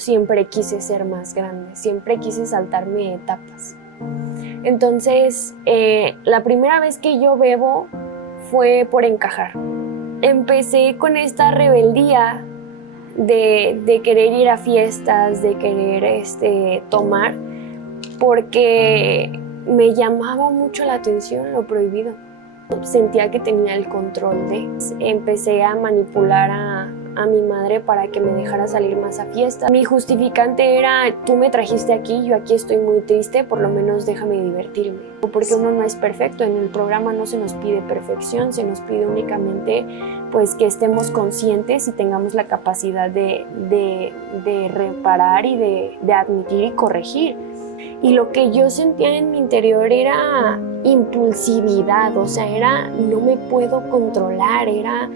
siempre quise ser más grande, siempre quise saltarme etapas. Entonces, la primera vez que yo bebo fue por encajar. Empecé con esta rebeldía de querer ir a fiestas, de querer tomar, porque me llamaba mucho la atención lo prohibido. Sentía que tenía el control empecé a manipular a mi madre para que me dejara salir más a fiestas. Mi justificante era: tú me trajiste aquí, yo aquí estoy muy triste, por lo menos déjame divertirme. Porque uno no es perfecto, en el programa no se nos pide perfección, se nos pide únicamente pues que estemos conscientes y tengamos la capacidad de reparar y de admitir y corregir. Y lo que yo sentía en mi interior era impulsividad, o sea, no me puedo controlar, era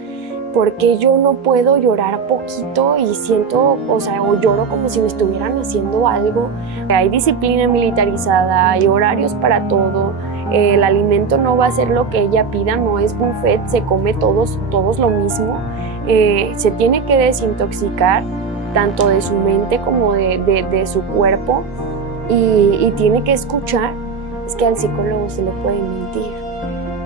porque yo no puedo llorar poquito y siento, o lloro como si me estuvieran haciendo algo. Hay disciplina militarizada, hay horarios para todo, el alimento no va a ser lo que ella pida, no es buffet, se come todos lo mismo, se tiene que desintoxicar tanto de su mente como de su cuerpo. Y tiene que escuchar. Es que al psicólogo se le puede mentir,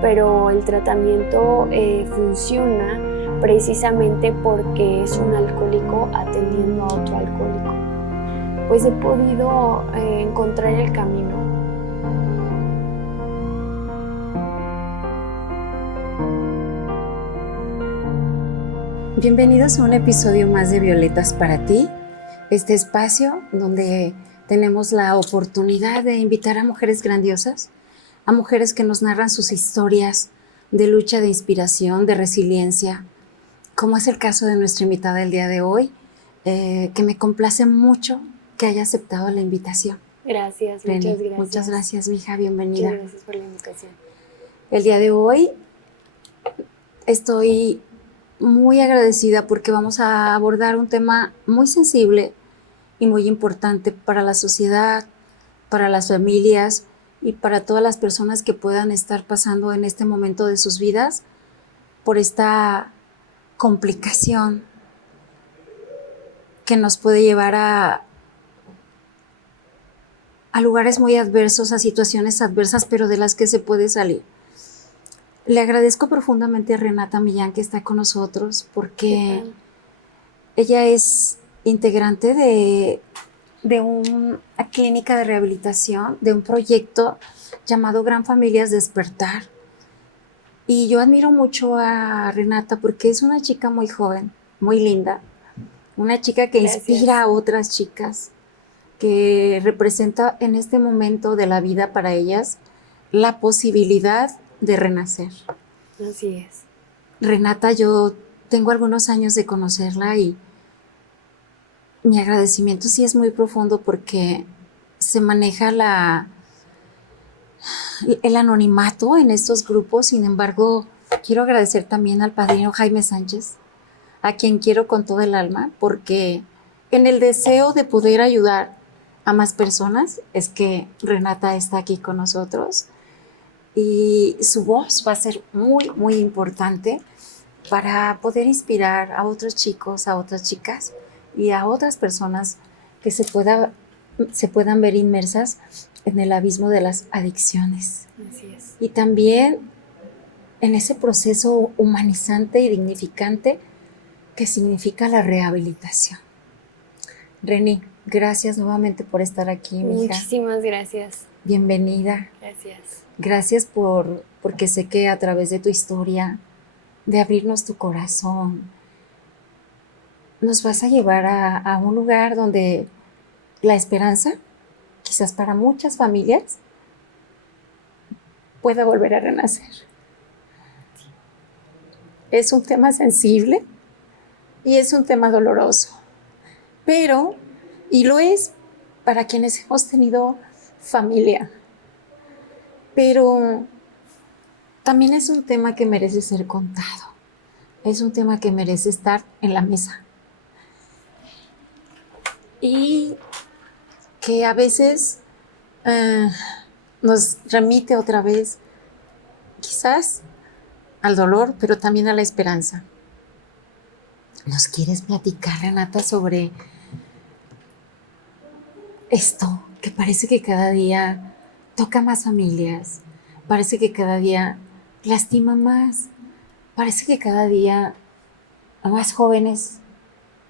pero el tratamiento funciona precisamente porque es un alcohólico atendiendo a otro alcohólico. Pues he podido encontrar el camino. Bienvenidos a un episodio más de Violetas para ti, este espacio donde tenemos la oportunidad de invitar a mujeres grandiosas, a mujeres que nos narran sus historias de lucha, de inspiración, de resiliencia, como es el caso de nuestra invitada del día de hoy, que me complace mucho que haya aceptado la invitación. Gracias, Reni, muchas gracias. Muchas gracias, mija, bienvenida. Muchas gracias por la invitación. El día de hoy estoy muy agradecida porque vamos a abordar un tema muy sensible y muy importante para la sociedad, para las familias y para todas las personas que puedan estar pasando en este momento de sus vidas por esta complicación que nos puede llevar a lugares muy adversos, a situaciones adversas, pero de las que se puede salir. Le agradezco profundamente a Renata Millán que está con nosotros porque ella es integrante de una clínica de rehabilitación, de un proyecto llamado Gran Familias Despertar. Y yo admiro mucho a Renata porque es una chica muy joven, muy linda, una chica que inspira a otras chicas, que representa en este momento de la vida para ellas la posibilidad de renacer. Así es. Renata, yo tengo algunos años de conocerla y mi agradecimiento sí es muy profundo porque se maneja el anonimato en estos grupos. Sin embargo, quiero agradecer también al padrino Jaime Sánchez, a quien quiero con todo el alma, porque en el deseo de poder ayudar a más personas es que Renata está aquí con nosotros y su voz va a ser muy, muy importante para poder inspirar a otros chicos, a otras chicas y a otras personas que se puedan ver inmersas en el abismo de las adicciones. Así es. Y también en ese proceso humanizante y dignificante que significa la rehabilitación. Reni, gracias nuevamente por estar aquí, mija. Muchísimas gracias. Bienvenida. Gracias. Gracias porque sé que a través de tu historia, de abrirnos tu corazón, nos vas a llevar a un lugar donde la esperanza, quizás para muchas familias, pueda volver a renacer. Es un tema sensible y es un tema doloroso, y lo es para quienes hemos tenido familia, pero también es un tema que merece ser contado, es un tema que merece estar en la mesa y que a veces nos remite otra vez quizás al dolor, pero también a la esperanza. ¿Nos quieres platicar, Renata, sobre esto que parece que cada día toca más familias, parece que cada día lastima más, parece que cada día a más jóvenes,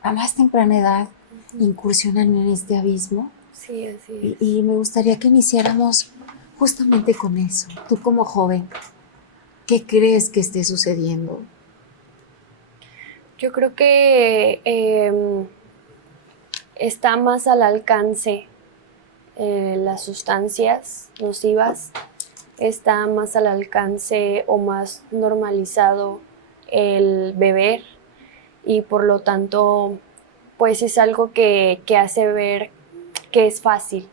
a más temprana edad, incursionan en este abismo. Sí, así Y, es. y me gustaría que iniciáramos justamente con eso. Tú como joven, ¿qué crees que esté sucediendo? Yo creo que está más al alcance las sustancias nocivas, está más al alcance o más normalizado el beber y por lo tanto pues es algo que hace ver que es fácil,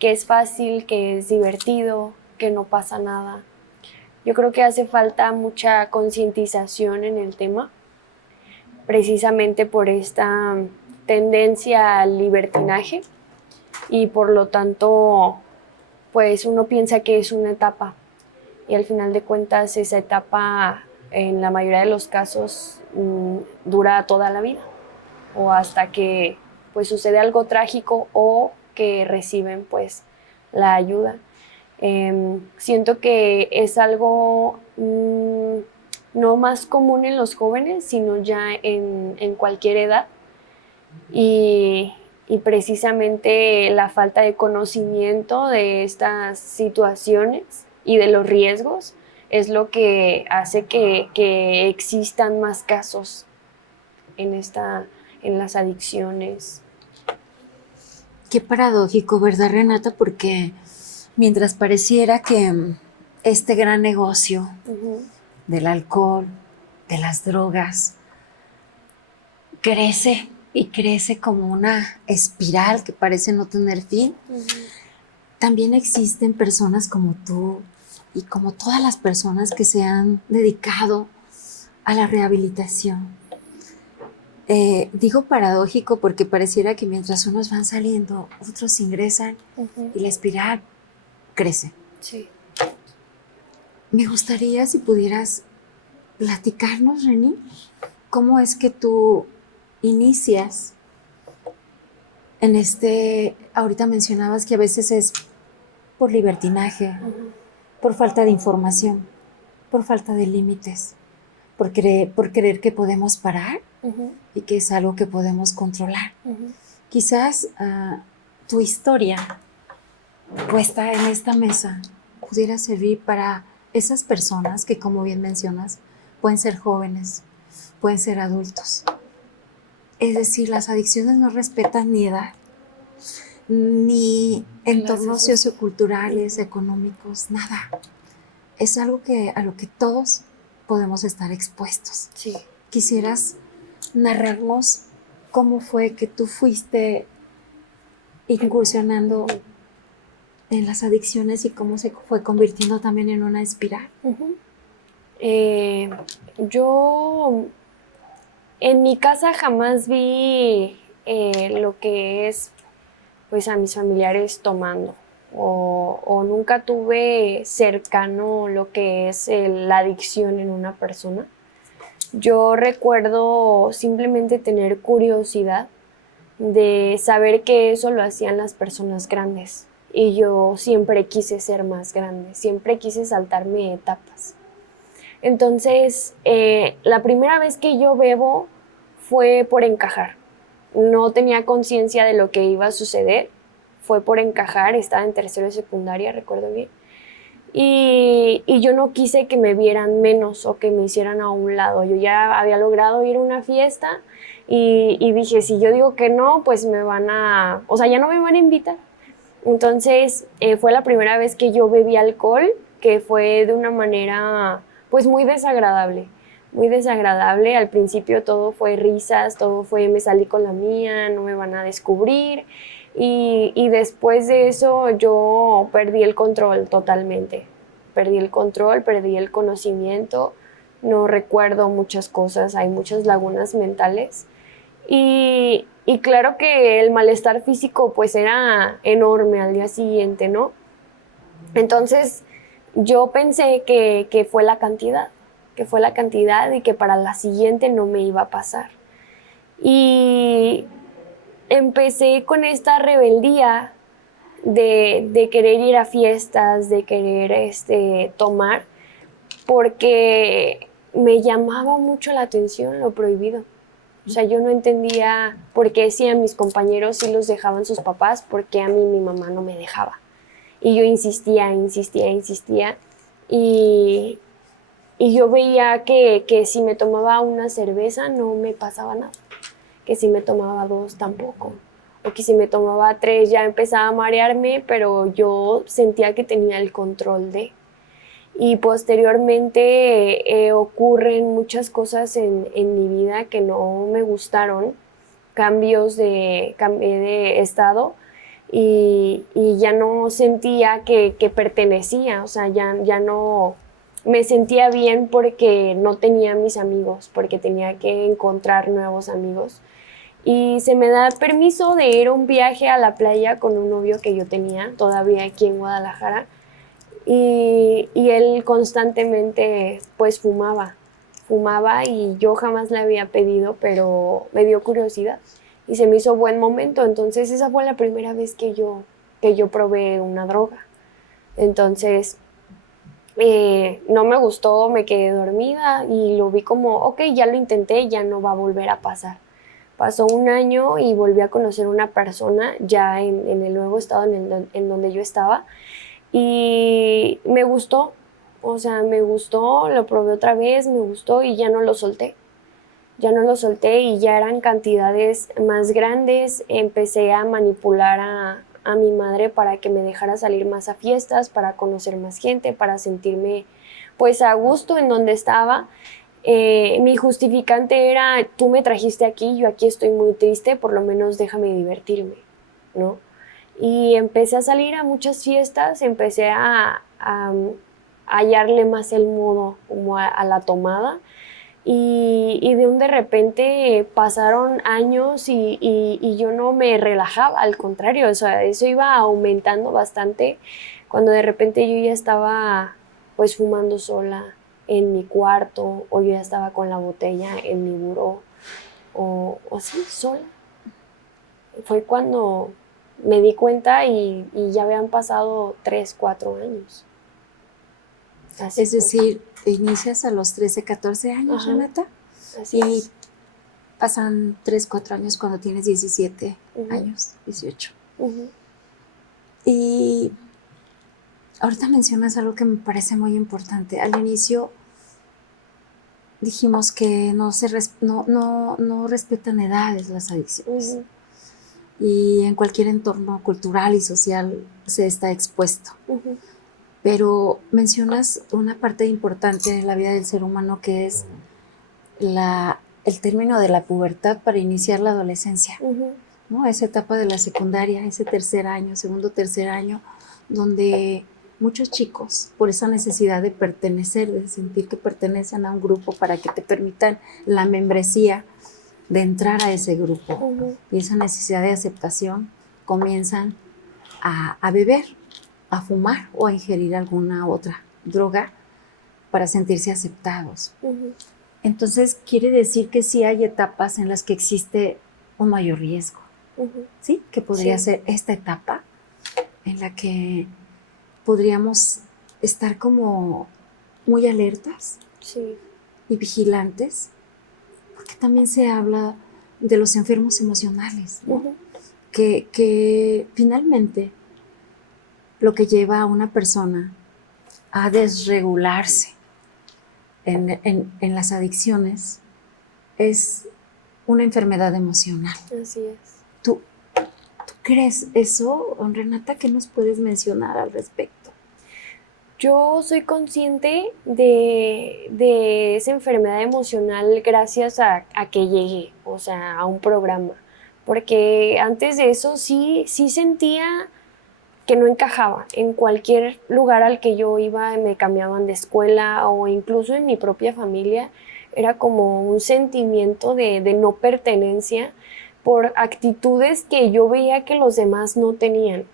que es divertido, que no pasa nada. Yo creo que hace falta mucha concientización en el tema, precisamente por esta tendencia al libertinaje y por lo tanto, pues uno piensa que es una etapa y al final de cuentas esa etapa en la mayoría de los casos dura toda la vida o hasta que pues sucede algo trágico o que reciben pues la ayuda. Siento que es algo no más común en los jóvenes, sino ya en cualquier edad. Y, y precisamente la falta de conocimiento de estas situaciones y de los riesgos es lo que hace que existan más casos en, en las adicciones. Qué paradójico, ¿verdad, Renata? Porque mientras pareciera que este gran negocio Uh-huh. del alcohol, de las drogas, crece y crece como una espiral que parece no tener fin, Uh-huh. también existen personas como tú y como todas las personas que se han dedicado a la rehabilitación. Digo paradójico porque pareciera que mientras unos van saliendo, otros ingresan Uh-huh. y la espiral crece. Sí. Me gustaría si pudieras platicarnos, Reni, cómo es que tú inicias en ahorita mencionabas que a veces es por libertinaje, Uh-huh. por falta de información, por falta de límites, por creer que podemos parar Uh-huh. y que es algo que podemos controlar. Uh-huh. Quizás tu historia puesta en esta mesa pudiera servir para esas personas que, como bien mencionas, pueden ser jóvenes, pueden ser adultos. Es decir, las adicciones no respetan ni edad, ni entornos socioculturales, económicos, nada. Es algo a lo que todos podemos estar expuestos. Sí. ¿Quisieras narrarnos cómo fue que tú fuiste incursionando en las adicciones y cómo se fue convirtiendo también en una espiral? Uh-huh. Yo en mi casa jamás vi lo que es pues a mis familiares tomando o nunca tuve cercano lo que es la adicción en una persona. Yo recuerdo simplemente tener curiosidad de saber que eso lo hacían las personas grandes y yo siempre quise ser más grande, siempre quise saltarme etapas. Entonces, la primera vez que yo bebo fue por encajar. No tenía conciencia de lo que iba a suceder. Fue por encajar, estaba en tercero de secundaria, recuerdo bien. Y yo no quise que me vieran menos o que me hicieran a un lado. Yo ya había logrado ir a una fiesta y dije, si yo digo que no, pues me van a... O sea, ya no me van a invitar. Entonces, fue la primera vez que yo bebí alcohol, que fue de una manera pues muy desagradable, muy desagradable. Al principio todo fue risas, todo fue me salí con la mía, no me van a descubrir y después de eso yo perdí el control totalmente, perdí el control, perdí el conocimiento, no recuerdo muchas cosas, hay muchas lagunas mentales y claro que el malestar físico pues era enorme al día siguiente, ¿no? Entonces yo pensé que fue la cantidad, y que para la siguiente no me iba a pasar. Y empecé con esta rebeldía de querer ir a fiestas, de querer tomar, porque me llamaba mucho la atención lo prohibido. O sea, yo no entendía por qué si a mis compañeros sí los dejaban sus papás, por qué a mí mi mamá no me dejaba. Y yo insistía. Y, y yo veía que si me tomaba una cerveza no me pasaba nada, que si me tomaba 2 tampoco, o que si me tomaba 3 ya empezaba a marearme, pero yo sentía que tenía el control de. Y posteriormente ocurren muchas cosas en mi vida que no me gustaron, cambié de estado y ya no sentía que pertenecía, o sea, ya no me sentía bien porque no tenía mis amigos, porque tenía que encontrar nuevos amigos. Y se me da permiso de ir a un viaje a la playa con un novio que yo tenía todavía aquí en Guadalajara. Y él constantemente pues fumaba y yo jamás le había pedido, pero me dio curiosidad y se me hizo buen momento. Entonces esa fue la primera vez que yo probé una droga. Entonces no me gustó, me quedé dormida y lo vi como, ok, ya lo intenté, ya no va a volver a pasar. Pasó un año y volví a conocer una persona ya en el nuevo estado en donde yo estaba. Y me gustó, o sea, me gustó, lo probé otra vez, me gustó y ya no lo solté. Ya no lo solté y ya eran cantidades más grandes. Empecé a manipular a mi madre para que me dejara salir más a fiestas, para conocer más gente, para sentirme pues a gusto en donde estaba. Mi justificante era, tú me trajiste aquí, yo aquí estoy muy triste, por lo menos déjame divertirme, ¿no? Y empecé a salir a muchas fiestas, empecé a hallarle más el modo como a la tomada y de un de repente pasaron años y yo no me relajaba, al contrario, o sea, eso iba aumentando bastante cuando de repente yo ya estaba pues fumando sola en mi cuarto o yo ya estaba con la botella en mi buró o así, sola. Fue cuando me di cuenta y ya habían pasado 3, 4 años. Así Es fue. decir, inicias a los 13, 14 años, Ajá, Renata, así y es. pasan 3, 4 años cuando tienes 17 Ujú, años, 18. ujú, Y ahorita mencionas algo que me parece muy importante. Al inicio dijimos que no respetan edades las adicciones. ujú, Y en cualquier entorno cultural y social se está expuesto. ujú, Pero mencionas una parte importante de la vida del ser humano que es el término de la pubertad para iniciar la adolescencia, ujú, ¿no? Esa etapa de la secundaria, ese tercer año, segundo, tercer año, donde muchos chicos, por esa necesidad de pertenecer, de sentir que pertenecen a un grupo para que te permitan la membresía, de entrar a ese grupo, ujú, y esa necesidad de aceptación, comienzan a beber, a fumar o a ingerir alguna otra droga para sentirse aceptados. ujú. Entonces quiere decir que sí hay etapas en las que existe un mayor riesgo, Ujú. ¿sí? Que podría Sí, ser esta etapa en la que podríamos estar como muy alertas sí. y vigilantes, porque también se habla de los enfermos emocionales, ¿no? Ujú, Que finalmente lo que lleva a una persona a desregularse en las adicciones es una enfermedad emocional. así es. ¿Tú crees eso, Renata? ¿Qué nos puedes mencionar al respecto? Yo soy consciente de esa enfermedad emocional gracias a que llegué, o sea, a un programa. Porque antes de eso sí sentía que no encajaba. En cualquier lugar al que yo iba me cambiaban de escuela o incluso en mi propia familia era como un sentimiento de no pertenencia por actitudes que yo veía que los demás no tenían.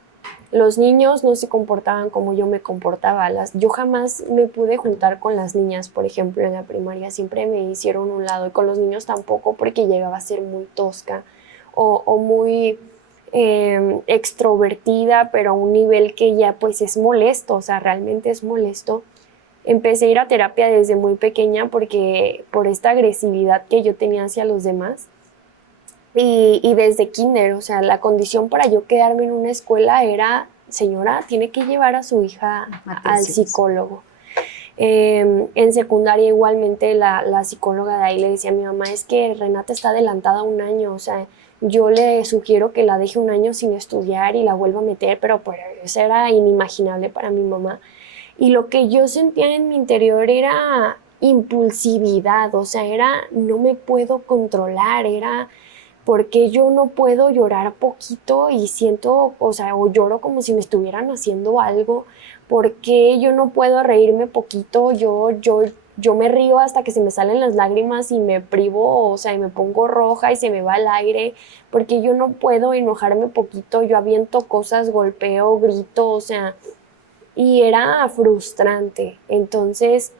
Los niños no se comportaban como yo me comportaba. Yo jamás me pude juntar con las niñas, por ejemplo, en la primaria. Siempre me hicieron un lado y con los niños tampoco porque llegaba a ser muy tosca o muy extrovertida, pero a un nivel que ya pues es molesto, o sea, realmente es molesto. Empecé a ir a terapia desde muy pequeña porque por esta agresividad que yo tenía hacia los demás. Y desde kinder, o sea, la condición para yo quedarme en una escuela era, señora, tiene que llevar a su hija al psicólogo. En secundaria igualmente la psicóloga de ahí le decía a mi mamá, es que Renata está adelantada 1 año, o sea, yo le sugiero que la deje 1 año sin estudiar y la vuelva a meter, pero pues eso era inimaginable para mi mamá. Y lo que yo sentía en mi interior era impulsividad, o sea, era no me puedo controlar, era porque yo no puedo llorar poquito y siento, o sea, o lloro como si me estuvieran haciendo algo, porque yo no puedo reírme poquito, yo me río hasta que se me salen las lágrimas y me privo, o sea, y me pongo roja y se me va el aire, porque yo no puedo enojarme poquito, yo aviento cosas, golpeo, grito, o sea, y era frustrante. Entonces,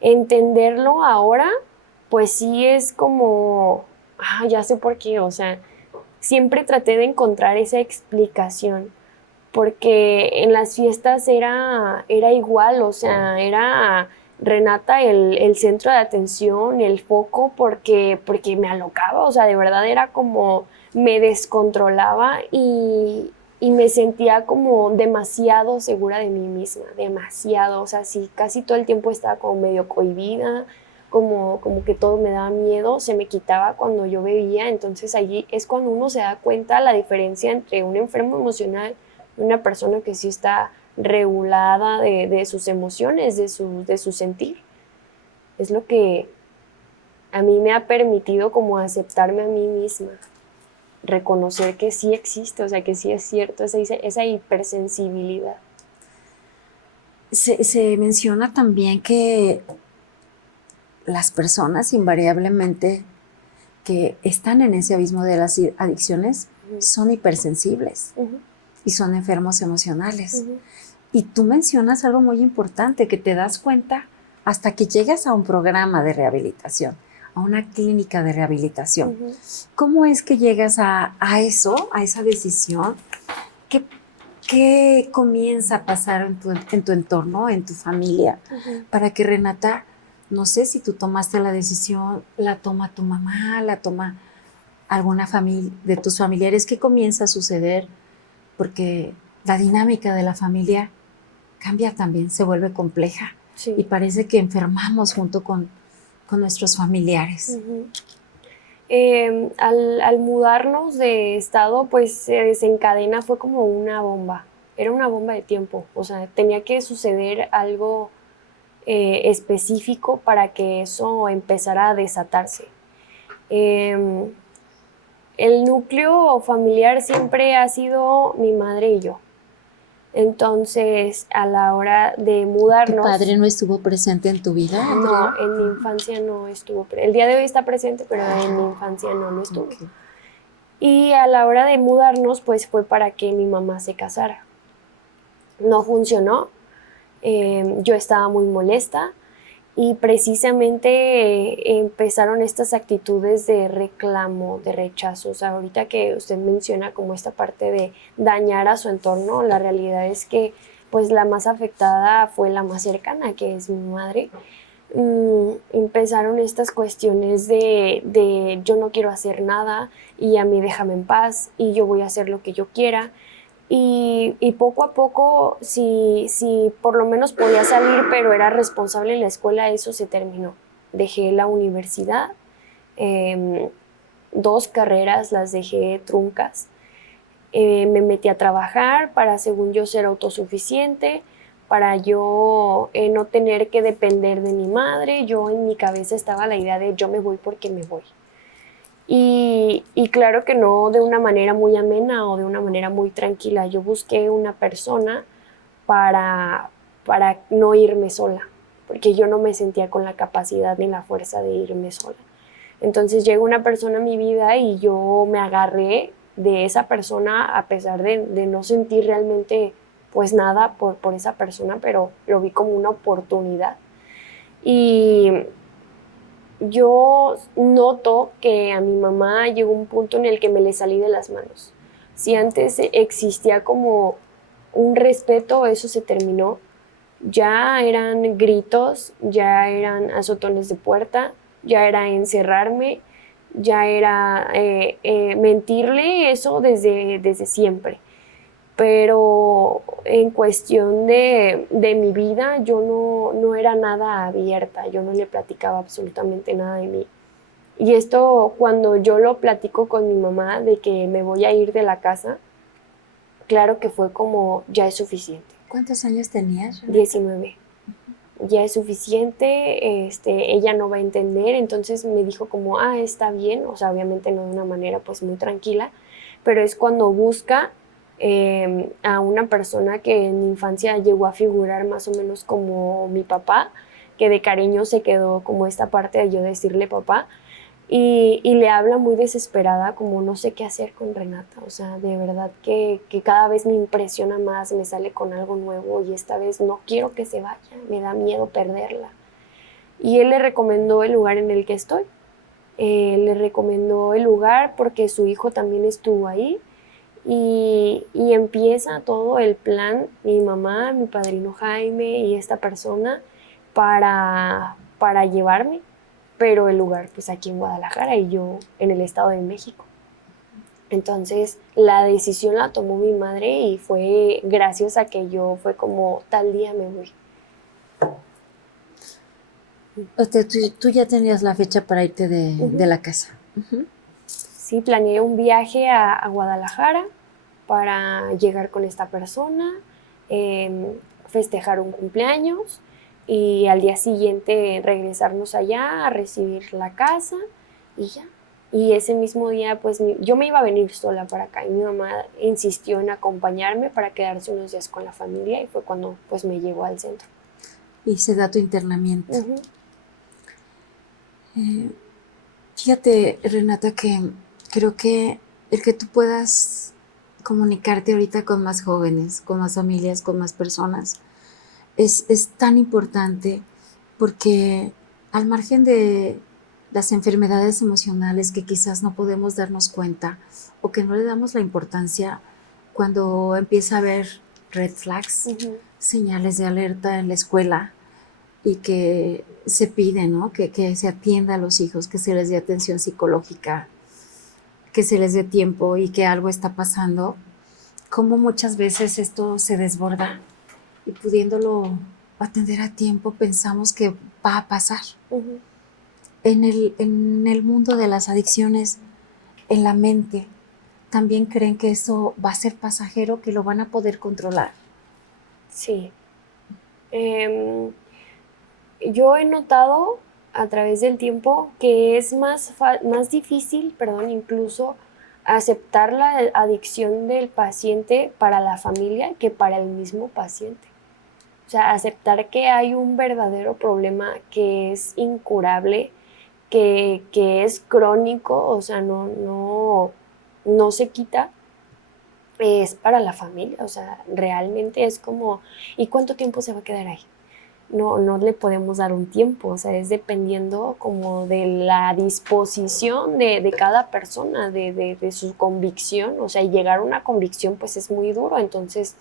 entenderlo ahora, pues sí es como, ya sé por qué, o sea, siempre traté de encontrar esa explicación, porque en las fiestas era igual, o sea, era Renata el centro de atención, el foco, porque me alocaba, o sea, de verdad era como me descontrolaba y me sentía como demasiado segura de mí misma, demasiado, o sea, sí, casi todo el tiempo estaba como medio cohibida, como que todo me daba miedo, se me quitaba cuando yo bebía, entonces allí es cuando uno se da cuenta la diferencia entre un enfermo emocional y una persona que sí está regulada de sus emociones, de su sentir. Es lo que a mí me ha permitido como aceptarme a mí misma, reconocer que sí existe, o sea, que sí es cierto, esa hipersensibilidad. Se menciona también que las personas invariablemente que están en ese abismo de las adicciones son hipersensibles y son enfermos emocionales. Y tú mencionas algo muy importante, que te das cuenta hasta que llegas a un programa de rehabilitación, a una clínica de rehabilitación. ¿Cómo es que llegas a eso, a esa decisión? ¿Qué comienza a pasar en tu entorno, en tu familia, para que Renata, no sé si tú tomaste la decisión, la toma tu mamá, la toma alguna familia de tus familiares? ¿Qué comienza a suceder? Porque la dinámica de la familia cambia también, se vuelve compleja. Sí. Y parece que enfermamos junto con nuestros familiares. Al mudarnos de estado, pues se desencadena, fue como una bomba, era una bomba de tiempo, o sea, tenía que suceder algo específico para que eso empezara a desatarse. El núcleo familiar siempre ha sido mi madre y yo. Entonces, a la hora de mudarnos... ¿Tu padre no estuvo presente en tu vida, Andrea? No, en mi infancia no estuvo. El día de hoy está presente, pero en mi infancia no estuvo. Okay. Y a la hora de mudarnos, pues fue para que mi mamá se casara. No funcionó. Yo estaba muy molesta y precisamente empezaron estas actitudes de reclamo, de rechazo. O sea, ahorita que usted menciona como esta parte de dañar a su entorno, la realidad es que pues la más afectada fue la más cercana, que es mi madre. Empezaron estas cuestiones de yo no quiero hacer nada y a mí déjame en paz y yo voy a hacer lo que yo quiera. Y poco a poco, si por lo menos podía salir, pero era responsable en la escuela, eso se terminó. Dejé la universidad, 2 carreras las dejé truncas. Me metí a trabajar para, según yo, ser autosuficiente, para yo no tener que depender de mi madre. Yo en mi cabeza estaba la idea de yo me voy porque me voy. Y claro que no de una manera muy amena o de una manera muy tranquila. Yo busqué una persona para no irme sola, porque yo no me sentía con la capacidad ni la fuerza de irme sola. Entonces llegó una persona a mi vida y yo me agarré de esa persona a pesar de no sentir realmente pues nada por esa persona, pero lo vi como una oportunidad. Y yo noto que a mi mamá llegó un punto en el que me le salí de las manos. Si antes existía como un respeto, eso se terminó. Ya eran gritos, ya eran azotones de puerta, ya era encerrarme, ya era mentirle, eso desde siempre. Pero en cuestión de mi vida, yo no era nada abierta, yo no le platicaba absolutamente nada de mí. Y esto cuando yo lo platico con mi mamá de que me voy a ir de la casa, claro que fue como, ya es suficiente. ¿Cuántos años tenías, Renata? 19. Ya es suficiente, ella no va a entender, entonces me dijo como, está bien, o sea, obviamente no de una manera pues muy tranquila, pero es cuando busca a una persona que en mi infancia llegó a figurar más o menos como mi papá, que de cariño se quedó como esta parte de yo decirle papá, y le habla muy desesperada, como no sé qué hacer con Renata. O sea, de verdad que cada vez me impresiona más, me sale con algo nuevo y esta vez no quiero que se vaya, me da miedo perderla. Y él le recomendó el lugar en el que estoy. Le recomendó el lugar porque su hijo también estuvo ahí. Y empieza todo el plan, mi mamá, mi padrino Jaime y esta persona para llevarme, pero el lugar pues aquí en Guadalajara y yo en el Estado de México. Entonces la decisión la tomó mi madre y fue gracias a que yo fue como tal día me voy. O sea, tú ya tenías la fecha para irte de la casa. Sí, planeé un viaje a Guadalajara para llegar con esta persona, festejar un cumpleaños y al día siguiente regresarnos allá a recibir la casa y ya. Y ese mismo día, pues yo me iba a venir sola para acá y mi mamá insistió en acompañarme para quedarse unos días con la familia y fue cuando pues me llevó al centro. Y se da tu internamiento. Uh-huh. Fíjate, Renata, que creo que el que tú puedas comunicarte ahorita con más jóvenes, con más familias, con más personas, es tan importante porque al margen de las enfermedades emocionales que quizás no podemos darnos cuenta o que no le damos la importancia cuando empieza a haber red flags, señales de alerta en la escuela y que se pide, ¿no? Que se atienda a los hijos, que se les dé atención psicológica, que se les dé tiempo y que algo está pasando, como muchas veces esto se desborda y pudiéndolo atender a tiempo pensamos que va a pasar. En el mundo de las adicciones, en la mente, también creen que eso va a ser pasajero, que lo van a poder controlar. Sí. Yo he notado a través del tiempo que es más difícil, incluso aceptar la adicción del paciente para la familia que para el mismo paciente. O sea, aceptar que hay un verdadero problema que es incurable, que es crónico, o sea, no se quita, es para la familia. O sea, realmente es como, ¿y cuánto tiempo se va a quedar ahí? No le podemos dar un tiempo, o sea, es dependiendo como de la disposición de cada persona, de su convicción. O sea, llegar a una convicción pues es muy duro, entonces,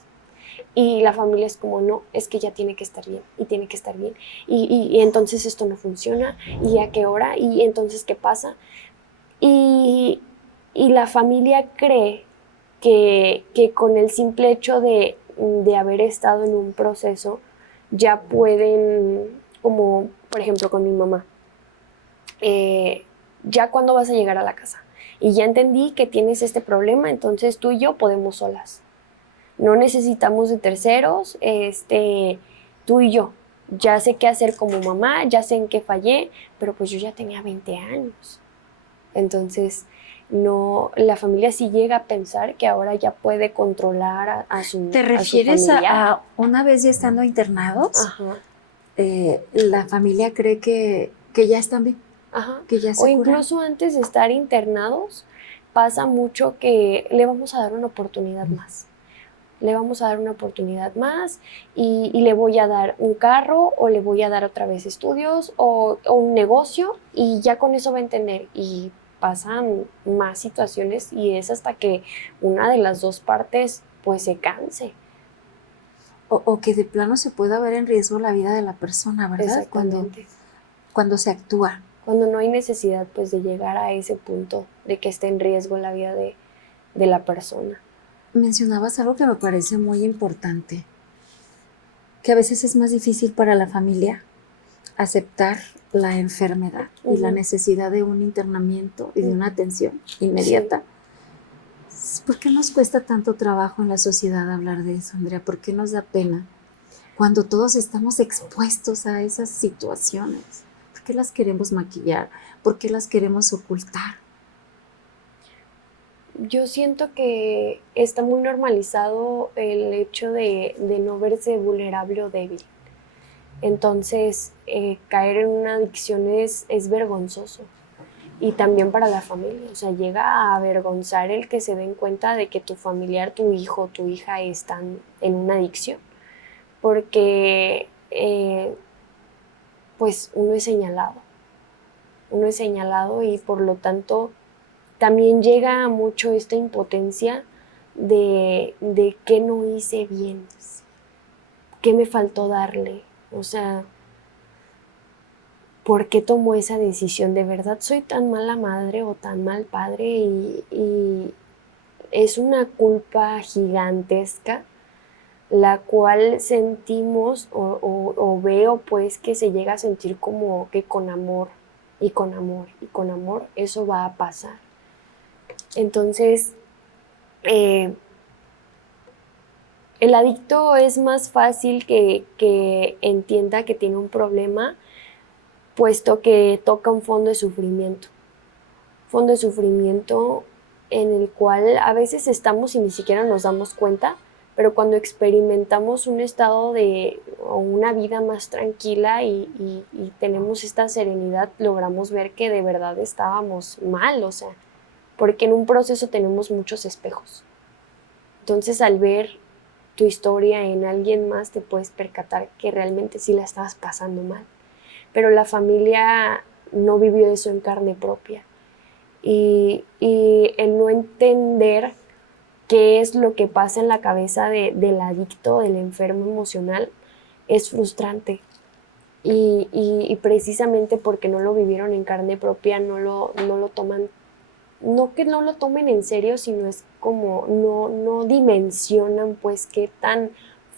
y la familia es como, no, es que ya tiene que estar bien, y tiene que estar bien, y entonces esto no funciona, y a qué hora, y entonces qué pasa, y la familia cree que con el simple hecho de haber estado en un proceso, ya pueden, como por ejemplo con mi mamá, ya cuándo vas a llegar a la casa. Y ya entendí que tienes este problema, entonces tú y yo podemos solas. No necesitamos de terceros, tú y yo. Ya sé qué hacer como mamá, ya sé en qué fallé, pero pues yo ya tenía 20 años. Entonces, no, la familia sí llega a pensar que ahora ya puede controlar a su ¿Te refieres a una vez ya estando internados? Ajá. La familia cree que ya están bien. Ajá. Que ya se O curan. incluso antes de estar internados, pasa mucho que le vamos a dar una oportunidad más. le vamos a dar una oportunidad más y le voy a dar un carro o le voy a dar otra vez estudios o un negocio y ya con eso va a entender. Y pasan más situaciones y es hasta que una de las dos partes pues se canse. O que de plano se pueda ver en riesgo la vida de la persona, ¿verdad? Exactamente. Cuando se actúa. Cuando no hay necesidad pues de llegar a ese punto de que esté en riesgo la vida de la persona. Mencionabas algo que me parece muy importante, que a veces es más difícil para la familia aceptar la enfermedad y la necesidad de un internamiento y de una atención inmediata. Sí. ¿Por qué nos cuesta tanto trabajo en la sociedad hablar de eso, Andrea? ¿Por qué nos da pena cuando todos estamos expuestos a esas situaciones? ¿Por qué las queremos maquillar? ¿Por qué las queremos ocultar? Yo siento que está muy normalizado el hecho de no verse vulnerable o débil. Entonces, caer en una adicción es vergonzoso. Y también para la familia. O sea, llega a avergonzar el que se den cuenta de que tu familiar, tu hijo, tu hija están en una adicción. Porque, pues, uno es señalado. Uno es señalado y por lo tanto también llega mucho esta impotencia de qué no hice bien, qué me faltó darle, o sea, ¿por qué tomó esa decisión? ¿De verdad soy tan mala madre o tan mal padre? Y es una culpa gigantesca la cual sentimos o veo pues que se llega a sentir como que con amor y con amor y con amor eso va a pasar. Entonces, el adicto es más fácil que entienda que tiene un problema, puesto que toca un fondo de sufrimiento en el cual a veces estamos y ni siquiera nos damos cuenta, pero cuando experimentamos un estado o una vida más tranquila y tenemos esta serenidad, logramos ver que de verdad estábamos mal, o sea, porque en un proceso tenemos muchos espejos. Entonces, al ver tu historia en alguien más, te puedes percatar que realmente sí la estabas pasando mal. Pero la familia no vivió eso en carne propia. Y el no entender qué es lo que pasa en la cabeza del adicto, del enfermo emocional, es frustrante. Y precisamente porque no lo vivieron en carne propia, no lo toman. No que no lo tomen en serio, sino es como no dimensionan pues qué tan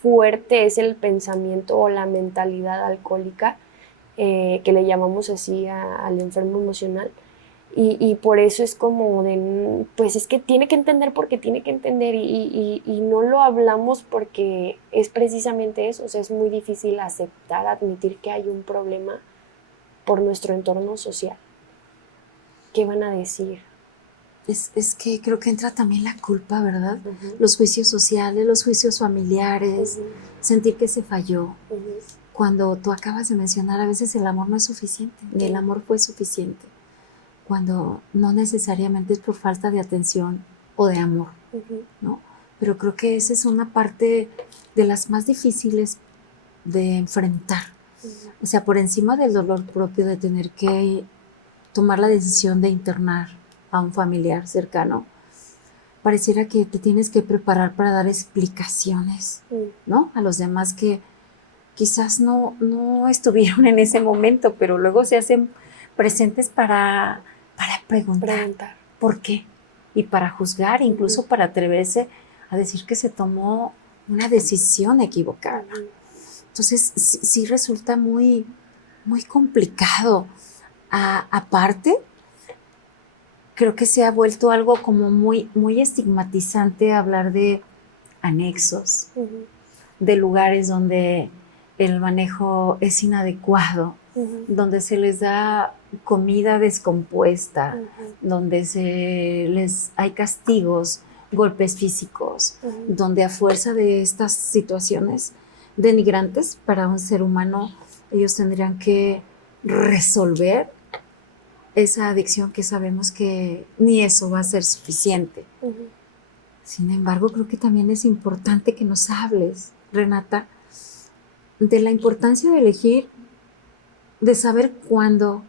fuerte es el pensamiento o la mentalidad alcohólica, que le llamamos así al enfermo emocional. Y por eso es como de, pues es que tiene que entender porque tiene que entender y no lo hablamos porque es precisamente eso. O sea, es muy difícil aceptar, admitir que hay un problema por nuestro entorno social. ¿Qué van a decir? Es que creo que entra también la culpa, ¿verdad? Los juicios sociales, los juicios familiares, sentir que se falló. Cuando tú acabas de mencionar, a veces el amor no es suficiente, ni el amor fue suficiente. Cuando no necesariamente es por falta de atención o de amor, ¿no? Pero creo que esa es una parte de las más difíciles de enfrentar. O sea, por encima del dolor propio de tener que tomar la decisión de internar a un familiar cercano, pareciera que te tienes que preparar para dar explicaciones, ¿no? A los demás que quizás no estuvieron en ese momento, pero luego se hacen presentes para preguntar por qué y para juzgar, incluso para atreverse a decir que se tomó una decisión equivocada. Entonces sí resulta muy, muy complicado. Aparte, creo que se ha vuelto algo como muy, muy estigmatizante hablar de anexos, de lugares donde el manejo es inadecuado, donde se les da comida descompuesta, donde hay castigos, golpes físicos, donde a fuerza de estas situaciones denigrantes para un ser humano, ellos tendrían que resolver esa adicción que sabemos que ni eso va a ser suficiente. Sin embargo, creo que también es importante que nos hables, Renata, de la importancia de elegir, de saber cuándo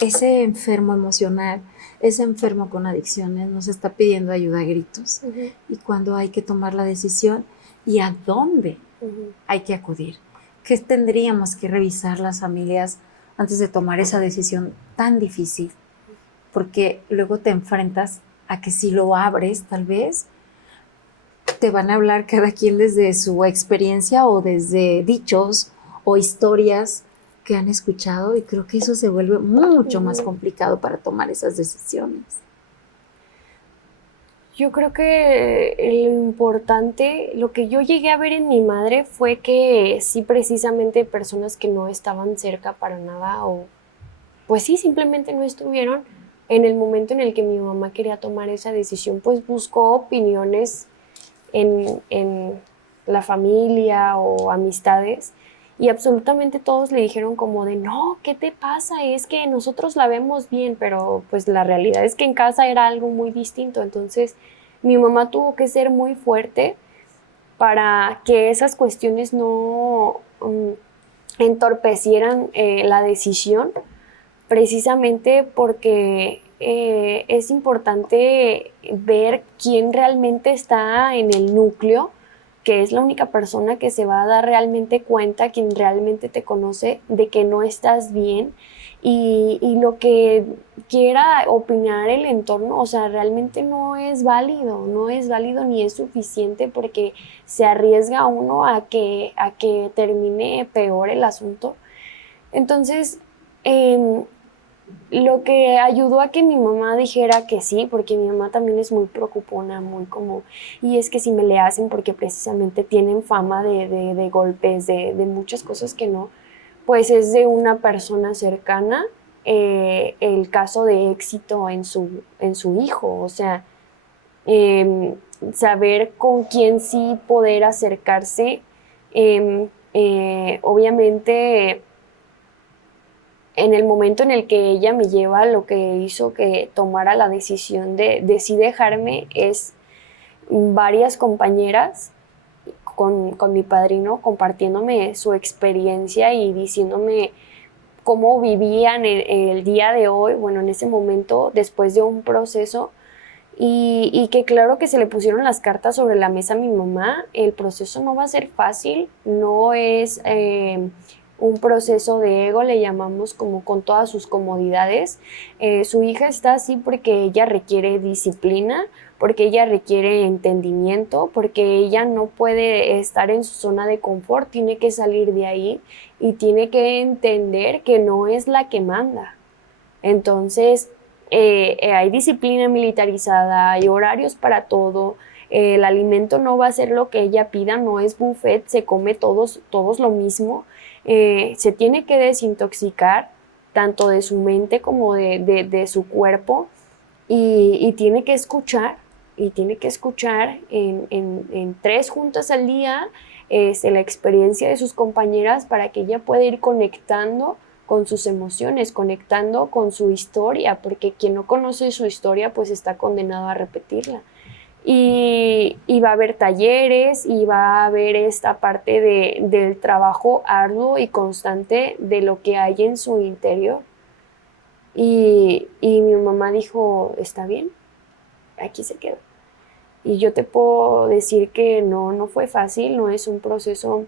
ese enfermo emocional, ese enfermo con adicciones nos está pidiendo ayuda a gritos y cuándo hay que tomar la decisión y a dónde hay que acudir. ¿Qué tendríamos que revisar las familias antes de tomar esa decisión tan difícil? Porque luego te enfrentas a que si lo abres, tal vez te van a hablar cada quien desde su experiencia o desde dichos o historias que han escuchado y creo que eso se vuelve mucho más complicado para tomar esas decisiones. Yo creo que lo importante, lo que yo llegué a ver en mi madre fue que sí, precisamente personas que no estaban cerca para nada o pues sí, simplemente no estuvieron en el momento en el que mi mamá quería tomar esa decisión, pues buscó opiniones en la familia o amistades y absolutamente todos le dijeron como de no, ¿qué te pasa? Es que nosotros la vemos bien, pero pues la realidad es que en casa era algo muy distinto. Entonces mi mamá tuvo que ser muy fuerte para que esas cuestiones no entorpecieran la decisión, precisamente porque es importante ver quién realmente está en el núcleo, que es la única persona que se va a dar realmente cuenta, quien realmente te conoce, de que no estás bien y lo que quiera opinar el entorno, o sea, realmente no es válido ni es suficiente porque se arriesga uno a que termine peor el asunto. Entonces, lo que ayudó a que mi mamá dijera que sí, porque mi mamá también es muy preocupona, muy como, y es que si me le hacen porque precisamente tienen fama de golpes, de muchas cosas que no, pues es de una persona cercana el caso de éxito en su hijo, o sea, saber con quién sí poder acercarse, obviamente en el momento en el que ella me lleva, lo que hizo que tomara la decisión de sí dejarme es varias compañeras con mi padrino compartiéndome su experiencia y diciéndome cómo vivían el día de hoy, bueno, en ese momento, después de un proceso, y que claro que se le pusieron las cartas sobre la mesa a mi mamá. El proceso no va a ser fácil, no es un proceso de ego, le llamamos, como con todas sus comodidades. Su hija está así porque ella requiere disciplina, porque ella requiere entendimiento, porque ella no puede estar en su zona de confort, tiene que salir de ahí y tiene que entender que no es la que manda. Entonces, hay disciplina militarizada, hay horarios para todo, el alimento no va a ser lo que ella pida, no es buffet, se come todos lo mismo, se tiene que desintoxicar tanto de su mente como de su cuerpo y tiene que escuchar en 3 juntas al día la experiencia de sus compañeras para que ella pueda ir conectando con sus emociones, conectando con su historia, porque quien no conoce su historia pues está condenado a repetirla. Y va a haber talleres y va a haber esta parte del trabajo arduo y constante de lo que hay en su interior. Y mi mamá dijo, está bien, aquí se quedó. Y yo te puedo decir que no fue fácil, no es un proceso.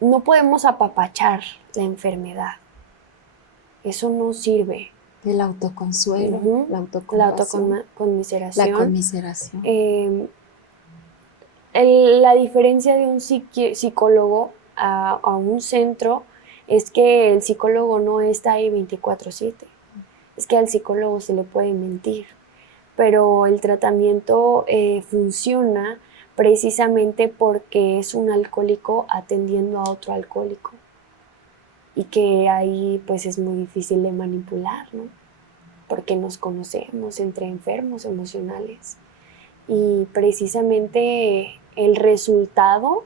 No podemos apapachar la enfermedad. Eso no sirve. El autoconsuelo, la autocompasión, la conmiseración. la conmiseración. La diferencia de un psicólogo a un centro es que el psicólogo no está ahí 24/7. Es que al psicólogo se le puede mentir, pero el tratamiento funciona precisamente porque es un alcohólico atendiendo a otro alcohólico y que ahí pues es muy difícil de manipular, ¿no? Porque nos conocemos entre enfermos emocionales y precisamente el resultado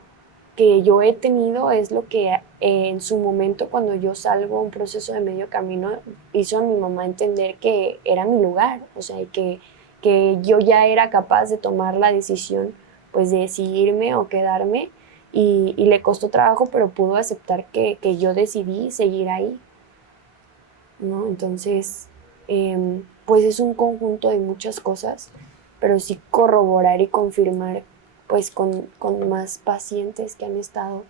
que yo he tenido es lo que en su momento, cuando yo salgo a un proceso de medio camino, hizo a mi mamá entender que era mi lugar, o sea, y que que yo ya era capaz de tomar la decisión pues de si irme o quedarme, y le costó trabajo, pero pudo aceptar que yo decidí seguir ahí, ¿no? Entonces, pues es un conjunto de muchas cosas, pero sí corroborar y confirmar pues con más pacientes que han estado.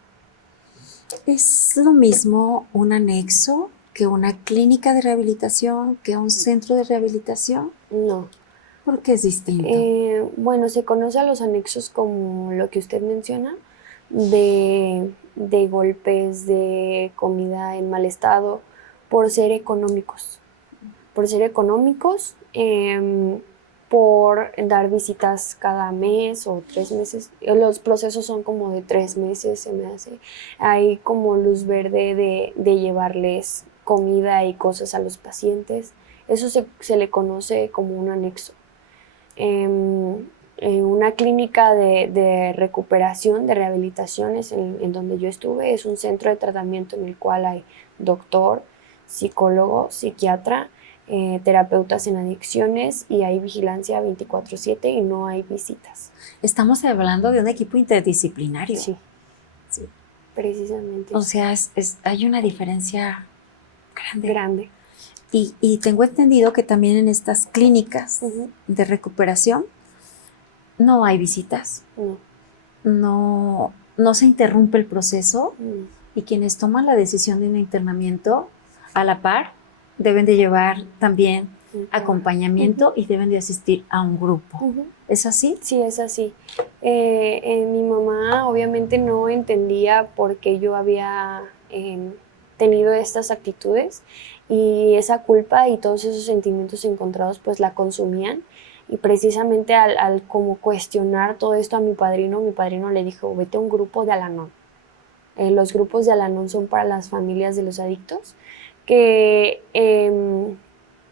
¿Es lo mismo un anexo que una clínica de rehabilitación, que un centro de rehabilitación? No. ¿Por qué es distinto? Bueno, se conoce a los anexos como lo que usted menciona, de golpes, de comida en mal estado, por ser económicos. Por ser económicos, por dar visitas cada mes o 3 meses. Los procesos son como de 3 meses, se me hace. Hay como luz verde de llevarles comida y cosas a los pacientes. Eso se le conoce como un anexo. En una clínica de recuperación, de rehabilitaciones en donde yo estuve, es un centro de tratamiento en el cual hay doctor, psicólogo, psiquiatra, terapeutas en adicciones, y hay vigilancia 24/7 y no hay visitas. Estamos hablando de un equipo interdisciplinario. Sí, Sí. precisamente. O sea, hay una diferencia grande. Grande. Y tengo entendido que también en estas clínicas Ujú. de recuperación no hay visitas, No. no se interrumpe el proceso, Mm. y quienes toman la decisión de un internamiento a la par deben de llevar también acompañamiento y deben de asistir a un grupo. Ujú. ¿Es así? Sí, es así. Mi mamá obviamente no entendía por qué yo había tenido estas actitudes, y esa culpa y todos esos sentimientos encontrados pues la consumían, y precisamente al como cuestionar todo esto a mi padrino le dijo: vete a un grupo de Al-Anon. Los grupos de Al-Anon son para las familias de los adictos, que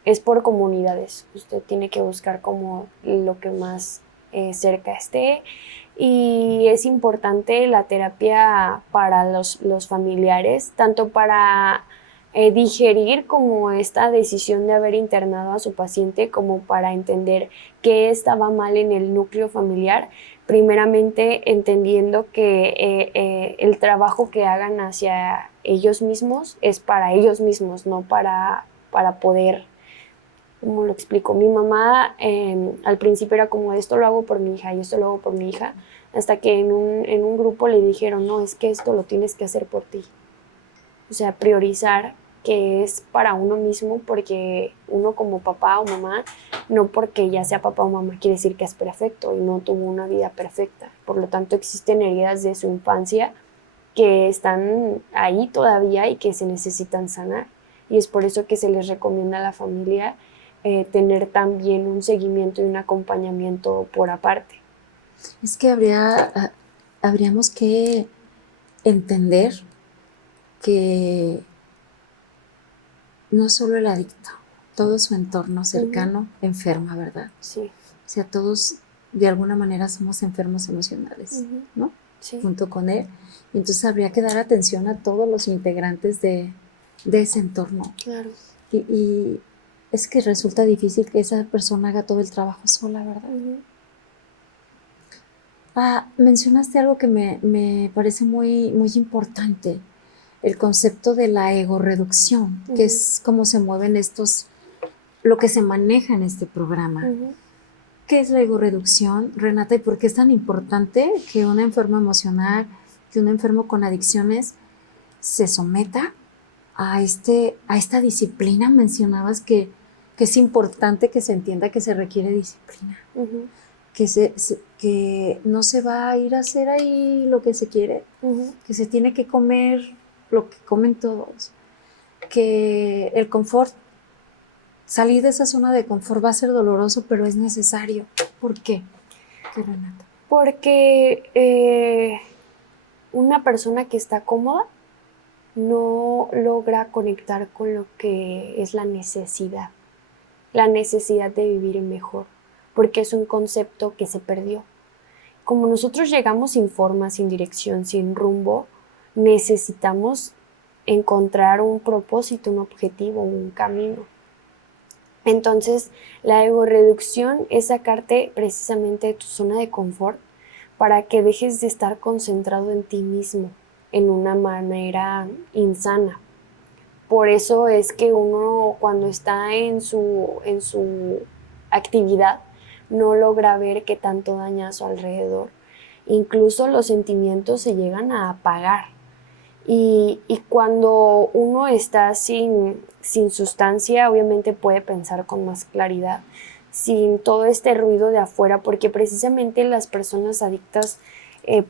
es por comunidades. Usted tiene que buscar como lo que más cerca esté, y es importante la terapia para los familiares, tanto para digerir como esta decisión de haber internado a su paciente, como para entender qué estaba mal en el núcleo familiar, primeramente entendiendo que el trabajo que hagan hacia ellos mismos es para ellos mismos, no para poder. ¿Cómo lo explico? Mi mamá al principio era como: esto lo hago por mi hija y esto lo hago por mi hija, hasta que en un grupo le dijeron: no, es que esto lo tienes que hacer por ti. O sea, priorizar que es para uno mismo, porque uno como papá o mamá, no porque ya sea papá o mamá quiere decir que es perfecto y no tuvo una vida perfecta. Por lo tanto, existen heridas de su infancia que están ahí todavía y que se necesitan sanar. Y es por eso que se les recomienda a la familia tener también un seguimiento y un acompañamiento por aparte. Es que habríamos que entender que no solo el adicto, todo su entorno cercano enferma, ¿verdad? Sí. O sea, todos de alguna manera somos enfermos emocionales, ¿no? Sí. Junto con él. Y entonces habría que dar atención a todos los integrantes de ese entorno. Claro. Y es que resulta difícil que esa persona haga todo el trabajo sola, ¿verdad? Mencionaste algo que me parece muy, muy importante, el concepto de la egorreducción, que es cómo se mueven lo que se maneja en este programa. ¿Qué es la egorreducción, Renata, y por qué es tan importante que un enfermo emocional, que un enfermo con adicciones se someta a esta disciplina? Mencionabas que es importante que se entienda que se requiere disciplina, que no se va a ir a hacer ahí lo que se quiere, que se tiene que comer lo que comen todos, que el confort, salir de esa zona de confort va a ser doloroso, pero es necesario. ¿Por qué? ¿Qué, Renata? Porque una persona que está cómoda no logra conectar con lo que es la necesidad de vivir mejor, porque es un concepto que se perdió. Como nosotros llegamos sin forma, sin dirección, sin rumbo, necesitamos encontrar un propósito, un objetivo, un camino. Entonces, la egorreducción es sacarte precisamente de tu zona de confort para que dejes de estar concentrado en ti mismo en una manera insana. Por eso es que uno cuando está en su actividad no logra ver qué tanto daña a su alrededor. Incluso los sentimientos se llegan a apagar. Y cuando uno está sin sustancia, obviamente puede pensar con más claridad, sin todo este ruido de afuera, porque precisamente las personas adictas,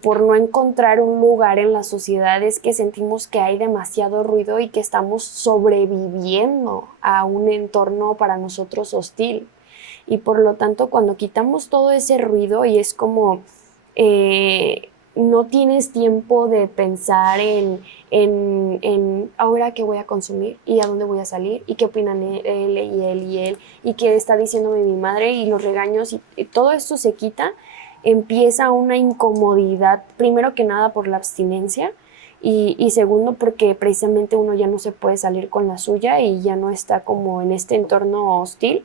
por no encontrar un lugar en la sociedad, es que sentimos que hay demasiado ruido y que estamos sobreviviendo a un entorno para nosotros hostil. Y por lo tanto, cuando quitamos todo ese ruido y es como... no tienes tiempo de pensar en ahora qué voy a consumir y a dónde voy a salir y qué opinan él y qué está diciéndome mi madre y los regaños y todo esto se quita, empieza una incomodidad, primero que nada por la abstinencia y segundo porque precisamente uno ya no se puede salir con la suya y ya no está como en este entorno hostil.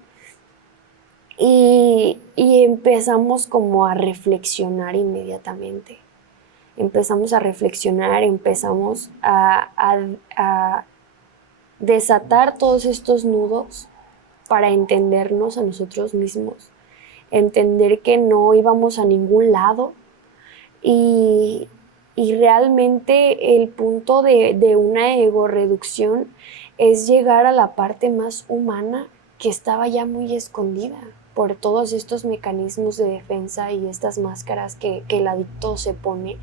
Y empezamos como a reflexionar inmediatamente. Empezamos a reflexionar, empezamos a desatar todos estos nudos para entendernos a nosotros mismos, entender que no íbamos a ningún lado y, y realmente el punto de una egorreducción es llegar a la parte más humana que estaba ya muy escondida por todos estos mecanismos de defensa y estas máscaras que el adicto se pone,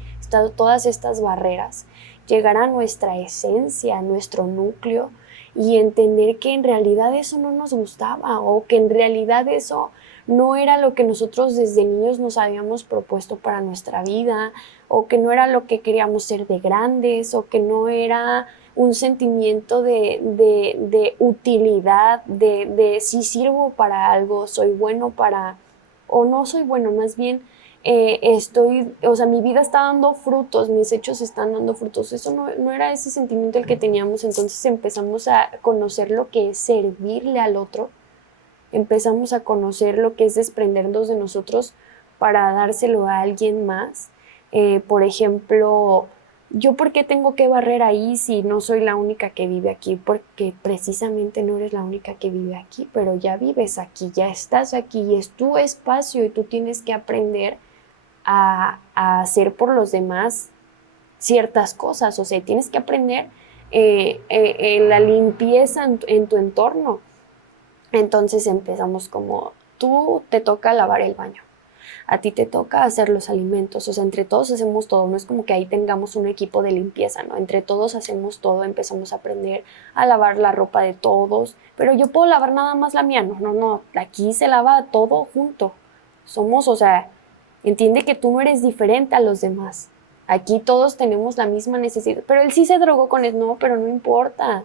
todas estas barreras, llegar a nuestra esencia, a nuestro núcleo y entender que en realidad eso no nos gustaba o que en realidad eso no era lo que nosotros desde niños nos habíamos propuesto para nuestra vida o que no era lo que queríamos ser de grandes o que no era un sentimiento de utilidad, de si sirvo para algo, soy bueno para, o no soy bueno, más bien o sea, mi vida está dando frutos, mis hechos están dando frutos. Eso no era ese sentimiento el que teníamos, entonces empezamos a conocer lo que es servirle al otro, empezamos a conocer lo que es desprendernos de nosotros para dárselo a alguien más. Por ejemplo, ¿yo por qué tengo que barrer ahí si no soy la única que vive aquí? Porque precisamente no eres la única que vive aquí, pero ya vives aquí, ya estás aquí y es tu espacio y tú tienes que aprender a hacer por los demás ciertas cosas. O sea, tienes que aprender la limpieza en tu entorno. Entonces empezamos como, tú te toca lavar el baño, a ti te toca hacer los alimentos, o sea, entre todos hacemos todo, no es como que ahí tengamos un equipo de limpieza, ¿no? Entre todos hacemos todo, empezamos a aprender a lavar la ropa de todos, pero yo puedo lavar nada más la mía, no, aquí se lava todo junto, somos, o sea, entiende que tú no eres diferente a los demás, aquí todos tenemos la misma necesidad, pero él sí se drogó con él, no, pero no importa.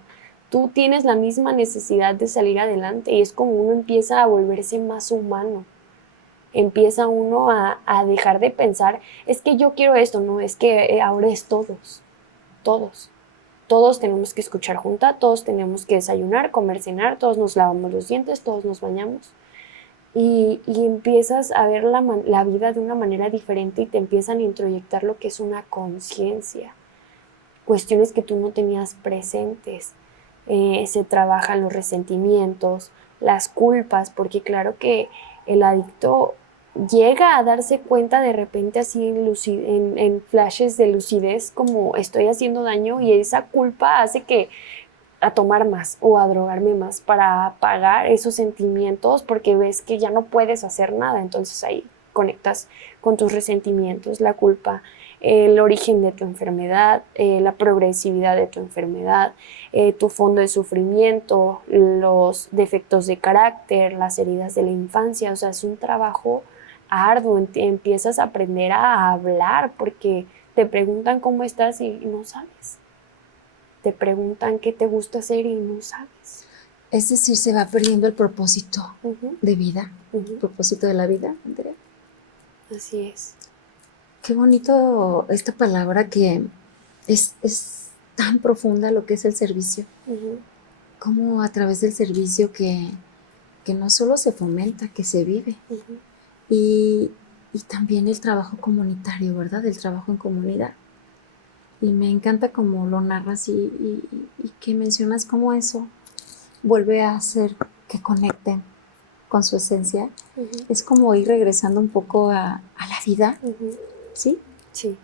Tú tienes la misma necesidad de salir adelante y es como uno empieza a volverse más humano. Empieza uno a dejar de pensar, es que yo quiero esto, no, es que ahora es todos, todos. Todos tenemos que escuchar junta, todos tenemos que desayunar, comer, cenar, todos nos lavamos los dientes, todos nos bañamos. Y empiezas a ver la vida de una manera diferente y te empiezan a introyectar lo que es una conciencia, cuestiones que tú no tenías presentes. Se trabajan los resentimientos, las culpas, porque claro que el adicto llega a darse cuenta de repente así en flashes de lucidez como estoy haciendo daño y esa culpa hace que a tomar más o a drogarme más para apagar esos sentimientos porque ves que ya no puedes hacer nada, entonces ahí conectas con tus resentimientos, la culpa, el origen de tu enfermedad, la progresividad de tu enfermedad, tu fondo de sufrimiento, los defectos de carácter, las heridas de la infancia, o sea, es un trabajo arduo, empiezas a aprender a hablar porque te preguntan cómo estás y no sabes, te preguntan qué te gusta hacer y no sabes. Es decir, se va perdiendo el propósito de vida, el propósito de la vida, Andrea. Así es. Qué bonito esta palabra que es tan profunda lo que es el servicio. Cómo a través del servicio que que no solo se fomenta, que se vive. Ujú. Y también el trabajo comunitario, ¿verdad? El trabajo en comunidad. Y me encanta cómo lo narras y que mencionas cómo eso vuelve a hacer que conecten con su esencia. Ujú. Es como ir regresando un poco a la vida, Ujú. ¿sí? Sí.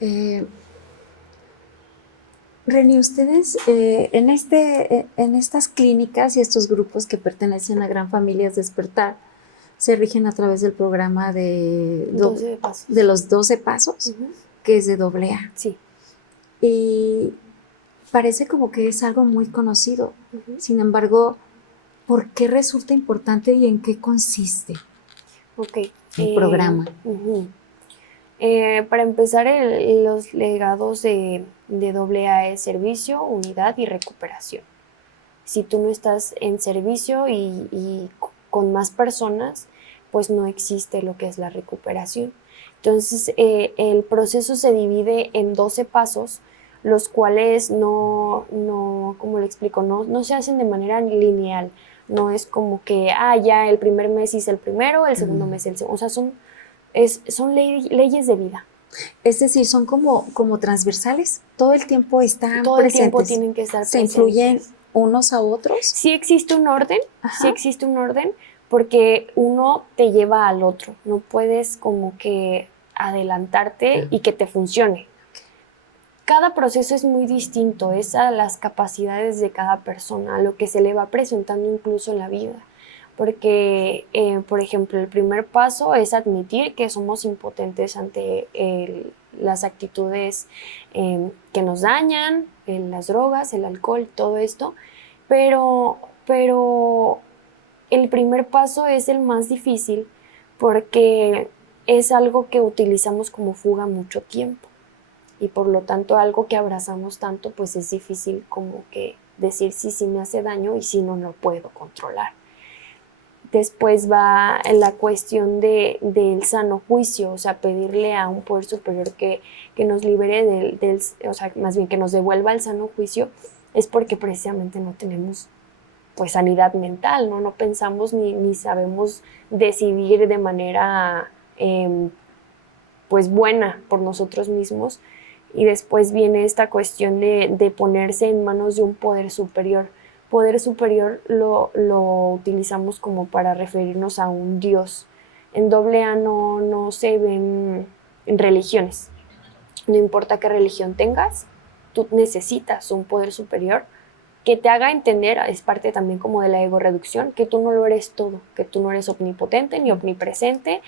Eh, Reni, ustedes en estas clínicas y estos grupos que pertenecen a Gran Familias Despertar se rigen a través del programa 12 pasos. de los 12 pasos, Ujú. que es de AA. Sí. Y parece como que es algo muy conocido. Ujú. Sin embargo, ¿por qué resulta importante y en qué consiste Ok. el programa? Ujú. Para empezar, los legados de AA es servicio, unidad y recuperación. Si tú no estás en servicio y con más personas, pues no existe lo que es la recuperación. Entonces, el proceso se divide en 12 pasos, los cuales ¿cómo le explico? No se hacen de manera lineal. No es como que, ya el primer mes hice el primero, el segundo mes el segundo. O sea, son leyes de vida. Es decir, son como transversales, todo el tiempo están Todo el tiempo presentes, tienen que estar se presentes. influyen unos a otros. Sí existe un orden, Ajá. sí existe un orden, porque uno te lleva al otro. No puedes como que adelantarte y que te funcione. Cada proceso es muy distinto, es a las capacidades de cada persona, a lo que se le va presentando incluso en la vida. Porque, por ejemplo, el primer paso es admitir que somos impotentes ante las actitudes que nos dañan, las drogas, el alcohol, todo esto. Pero el primer paso es el más difícil porque es algo que utilizamos como fuga mucho tiempo y por lo tanto algo que abrazamos tanto, pues es difícil como que decir si me hace daño y si no lo puedo controlar. Después va la cuestión del sano juicio, o sea, pedirle a un poder superior que nos libere o sea, más bien que nos devuelva el sano juicio, es porque precisamente no tenemos pues sanidad mental, no pensamos ni sabemos decidir de manera pues buena por nosotros mismos. Y después viene esta cuestión de ponerse en manos de un poder superior. Poder superior lo utilizamos como para referirnos a un Dios. En AA no se ven religiones. No importa qué religión tengas, tú necesitas un poder superior que te haga entender, es parte también como de la ego reducción, que tú no lo eres todo, que tú no eres omnipotente ni omnipresente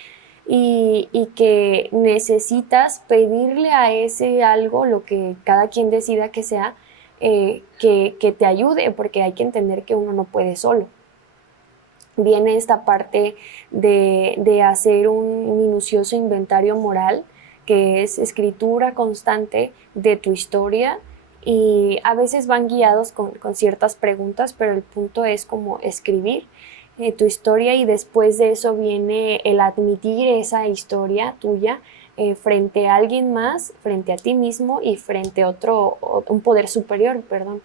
y que necesitas pedirle a ese algo, lo que cada quien decida que sea, que te ayude, porque hay que entender que uno no puede solo. Viene esta parte de hacer un minucioso inventario moral, que es escritura constante de tu historia, y a veces van guiados con ciertas preguntas, pero el punto es como escribir tu historia y después de eso viene el admitir esa historia tuya frente a alguien más, frente a ti mismo y frente a un poder superior, perdón.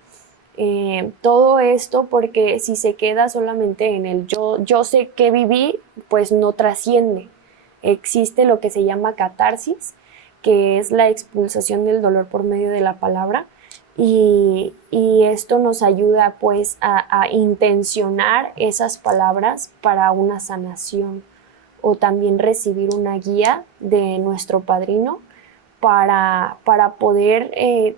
Todo esto porque si se queda solamente en el yo sé que viví, pues no trasciende. Existe lo que se llama catarsis, que es la expulsación del dolor por medio de la palabra, y esto nos ayuda pues a intencionar esas palabras para una sanación o también recibir una guía de nuestro padrino para poder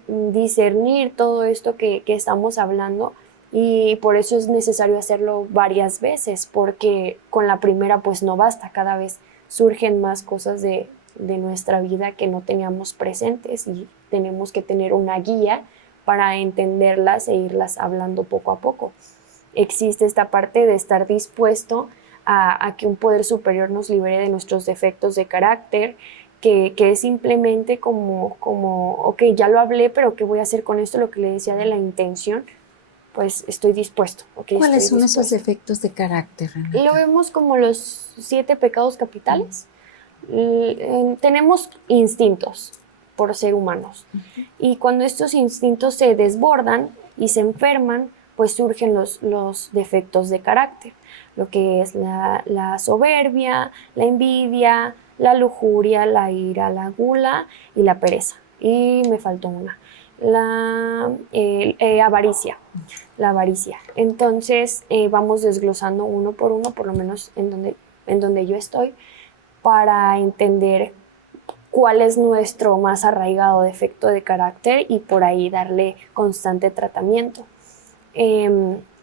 discernir todo esto que estamos hablando, y por eso es necesario hacerlo varias veces, porque con la primera pues no basta, cada vez surgen más cosas de nuestra vida que no teníamos presentes y tenemos que tener una guía para entenderlas e irlas hablando poco a poco. Existe esta parte de estar dispuesto a que un poder superior nos libere de nuestros defectos de carácter, que es simplemente como, ok, ya lo hablé, pero ¿qué voy a hacer con esto? Lo que le decía de la intención, pues estoy dispuesto. Okay, ¿Cuáles estoy son dispuesto. esos defectos de carácter, Renata? Lo vemos como los 7 pecados capitales. Tenemos instintos por ser humanos. Y cuando estos instintos se desbordan y se enferman, pues surgen los defectos de carácter, lo que es la soberbia, la envidia, la lujuria, la ira, la gula y la pereza. Y me faltó una, la avaricia. La avaricia. Entonces vamos desglosando uno, por lo menos en donde yo estoy, para entender cuál es nuestro más arraigado defecto de carácter y por ahí darle constante tratamiento.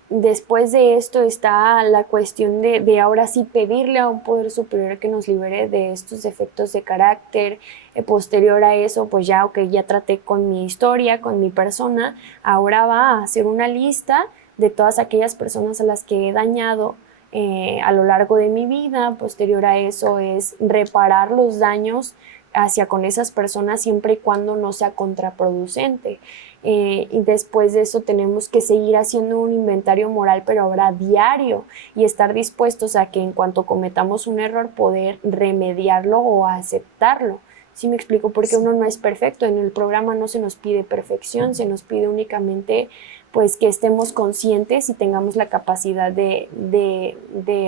Después de esto está la cuestión de ahora sí pedirle a un poder superior que nos libere de estos defectos de carácter. Posterior a eso, pues ya, ya traté con mi historia, con mi persona, ahora va a hacer una lista de todas aquellas personas a las que he dañado a lo largo de mi vida. Posterior a eso es reparar los daños hacia con esas personas siempre y cuando no sea contraproducente. Y después de eso tenemos que seguir haciendo un inventario moral, pero ahora diario, y estar dispuestos a que en cuanto cometamos un error poder remediarlo o aceptarlo. ¿Sí me explico? Porque uno no es perfecto. En el programa no se nos pide perfección, se nos pide únicamente pues que estemos conscientes y tengamos la capacidad de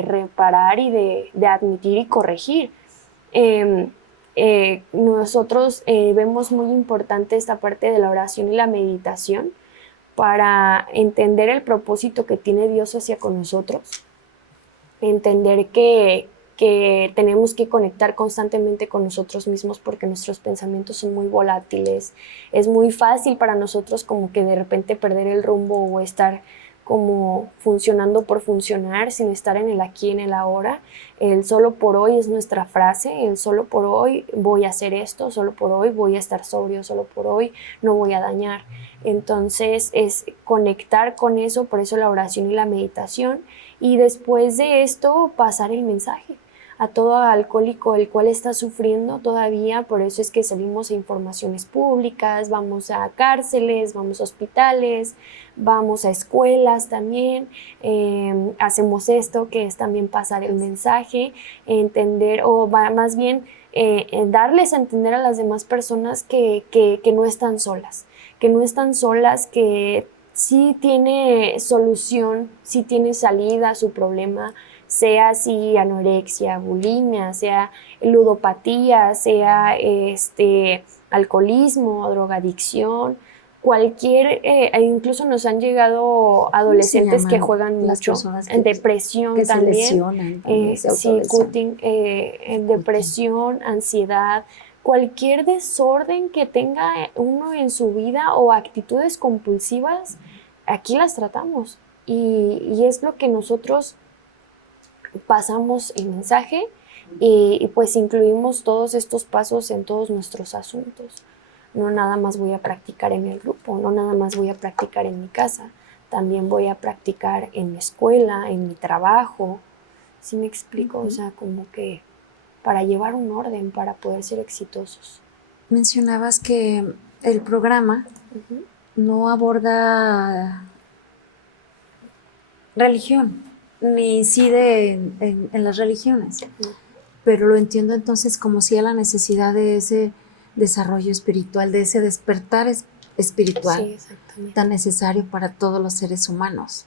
reparar y de admitir y corregir. Nosotros vemos muy importante esta parte de la oración y la meditación para entender el propósito que tiene Dios hacia con nosotros, entender que tenemos que conectar constantemente con nosotros mismos porque nuestros pensamientos son muy volátiles. Es muy fácil para nosotros como que de repente perder el rumbo o estar como funcionando por funcionar sin estar en el aquí, en el ahora. El solo por hoy es nuestra frase, el solo por hoy voy a hacer esto, solo por hoy voy a estar sobrio, solo por hoy no voy a dañar. Entonces es conectar con eso, por eso la oración y la meditación, y después de esto pasar el mensaje a todo alcohólico el cual está sufriendo todavía. Por eso es que salimos a informaciones públicas, vamos a cárceles, vamos a hospitales, vamos a escuelas también, hacemos esto que es también pasar el mensaje, entender o más bien darles a entender a las demás personas que no están solas, que sí tiene solución, sí tiene salida a su problema, sea así anorexia, bulimia, sea ludopatía, sea alcoholismo, drogadicción, cualquier, incluso nos han llegado adolescentes que juegan mucho, en depresión que también, se lesionan, sí, cutting, en depresión, ansiedad, cualquier desorden que tenga uno en su vida o actitudes compulsivas, aquí las tratamos y es lo que nosotros pasamos el mensaje y pues incluimos todos estos pasos en todos nuestros asuntos. No nada más voy a practicar en el grupo, no nada más voy a practicar en mi casa, también voy a practicar en mi escuela, en mi trabajo. ¿Sí me explico? O sea, como que para llevar un orden, para poder ser exitosos. Mencionabas que el programa no aborda religión, ni incide en las religiones, pero lo entiendo entonces como si a la necesidad de ese desarrollo espiritual, de ese despertar espiritual, sí, tan necesario para todos los seres humanos.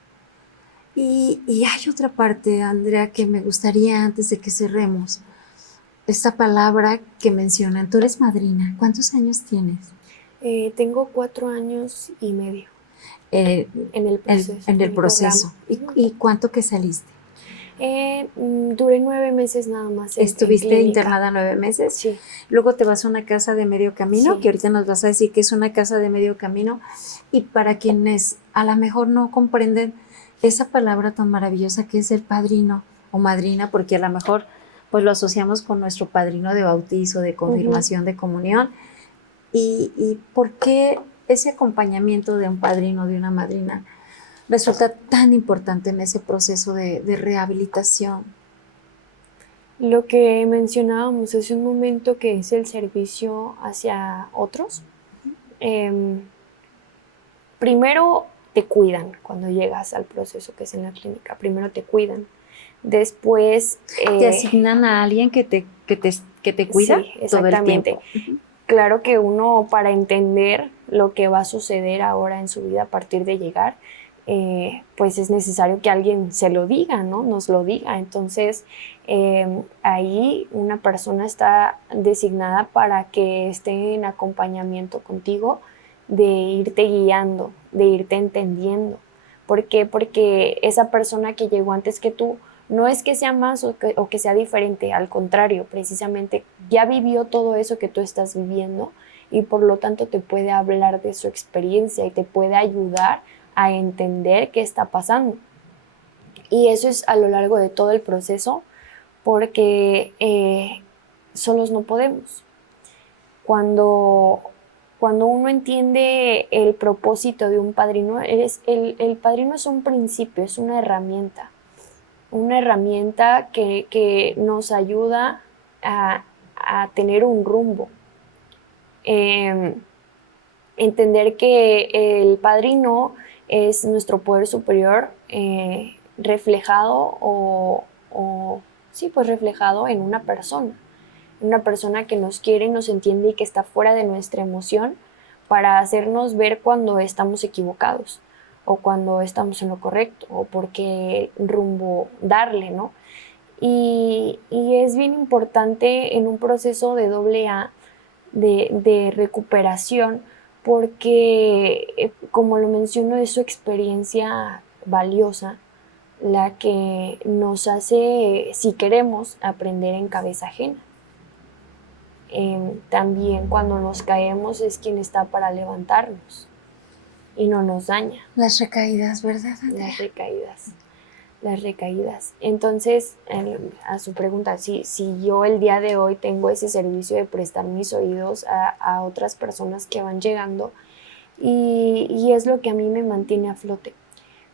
Y hay otra parte, Andrea, que me gustaría antes de que cerremos, esta palabra que mencionan. Tú eres madrina. ¿Cuántos años tienes? Tengo 4 años y medio en el proceso. En el proceso. ¿Y cuánto que saliste? Duré 9 meses nada más. ¿Estuviste internada 9 meses? Sí. Luego te vas a una casa de medio camino, sí, que ahorita nos vas a decir que es una casa de medio camino. Y para quienes a lo mejor no comprenden esa palabra tan maravillosa que es el padrino o madrina, porque a lo mejor pues lo asociamos con nuestro padrino de bautizo, de confirmación, de comunión. ¿Y por qué ese acompañamiento de un padrino, de una madrina, resulta tan importante en ese proceso de rehabilitación? Lo que mencionábamos hace un momento, que es el servicio hacia otros. Primero te cuidan cuando llegas al proceso que es en la clínica. Primero te cuidan. Después te asignan a alguien que te cuida. Sí, exactamente. Todo el tiempo. Claro que uno, para entender lo que va a suceder ahora en su vida a partir de llegar, pues es necesario que alguien se lo diga, ¿no? Nos lo diga. Entonces, ahí una persona está designada para que esté en acompañamiento contigo, de irte guiando, de irte entendiendo. ¿Por qué? Porque esa persona que llegó antes que tú no es que sea más o que sea diferente, al contrario, precisamente ya vivió todo eso que tú estás viviendo y por lo tanto te puede hablar de su experiencia y te puede ayudar a entender qué está pasando. Y eso es a lo largo de todo el proceso, porque solos no podemos. Cuando, cuando uno entiende el propósito de un padrino, el padrino es un principio, es una herramienta que nos ayuda a tener un rumbo. Eh, Entender que el padrino es nuestro poder superior, reflejado sí, pues reflejado en una persona que nos quiere, nos entiende y que está fuera de nuestra emoción para hacernos ver cuando estamos equivocados o cuando estamos en lo correcto o por qué rumbo darle, ¿no? Y es bien importante en un proceso de doble A, de recuperación, porque, como lo menciono, es su experiencia valiosa la que nos hace, si queremos, aprender en cabeza ajena. También cuando nos caemos es quien está para levantarnos y no nos daña. Las recaídas, ¿verdad, Andrea? Las recaídas. Entonces, a su pregunta, si yo el día de hoy tengo ese servicio de prestar mis oídos a otras personas que van llegando, y es lo que a mí me mantiene a flote.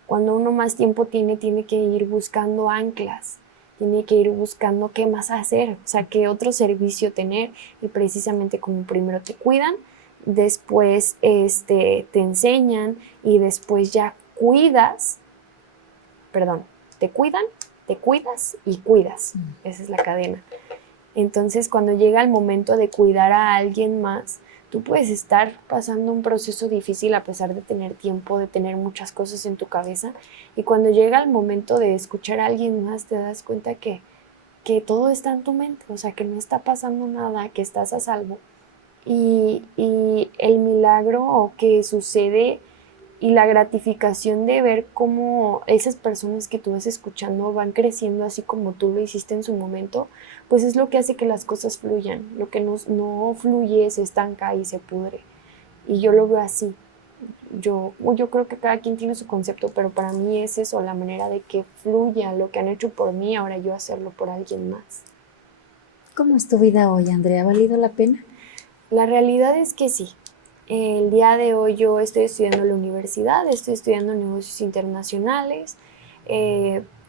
Cuando uno más tiempo tiene que ir buscando anclas, tiene que ir buscando qué más hacer, o sea, qué otro servicio tener, y precisamente como primero te cuidan, después te enseñan y después ya cuidas, perdón, te cuidan, te cuidas y cuidas. Esa es la cadena. Entonces, cuando llega el momento de cuidar a alguien más, tú puedes estar pasando un proceso difícil a pesar de tener tiempo, de tener muchas cosas en tu cabeza. Y cuando llega el momento de escuchar a alguien más, te das cuenta que todo está en tu mente, o sea, que no está pasando nada, que estás a salvo. Y el milagro que sucede y la gratificación de ver cómo esas personas que tú vas escuchando van creciendo así como tú lo hiciste en su momento, pues es lo que hace que las cosas fluyan. Lo que no fluye se estanca y se pudre. Y yo lo veo así. Yo creo que cada quien tiene su concepto, pero para mí es eso, la manera de que fluya lo que han hecho por mí, ahora yo hacerlo por alguien más. ¿Cómo es tu vida hoy, Andrea? ¿Ha valido la pena? La realidad es que sí. El día de hoy yo estoy estudiando en la universidad, estoy estudiando negocios internacionales,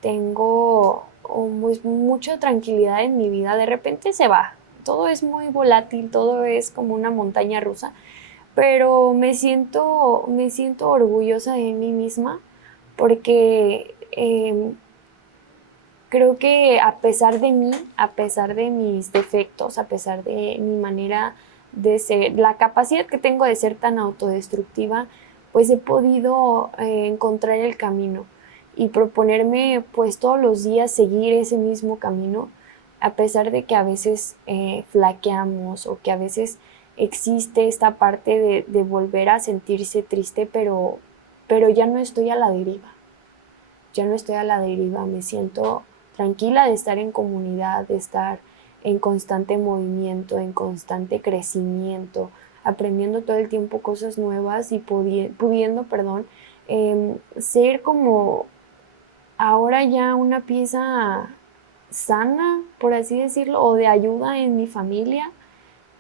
tengo mucha tranquilidad en mi vida, de repente se va, todo es muy volátil, todo es como una montaña rusa, pero me siento orgullosa de mí misma porque creo que a pesar de mí, a pesar de mis defectos, a pesar de mi manera de ser, la capacidad que tengo de ser tan autodestructiva, pues he podido encontrar el camino y proponerme pues todos los días seguir ese mismo camino, a pesar de que a veces flaqueamos o que a veces existe esta parte de volver a sentirse triste, pero ya no estoy a la deriva. Ya no estoy a la deriva, me siento tranquila de estar en comunidad, de estar en constante movimiento, en constante crecimiento, aprendiendo todo el tiempo cosas nuevas y pudiendo, ser como ahora ya una pieza sana, por así decirlo, o de ayuda en mi familia.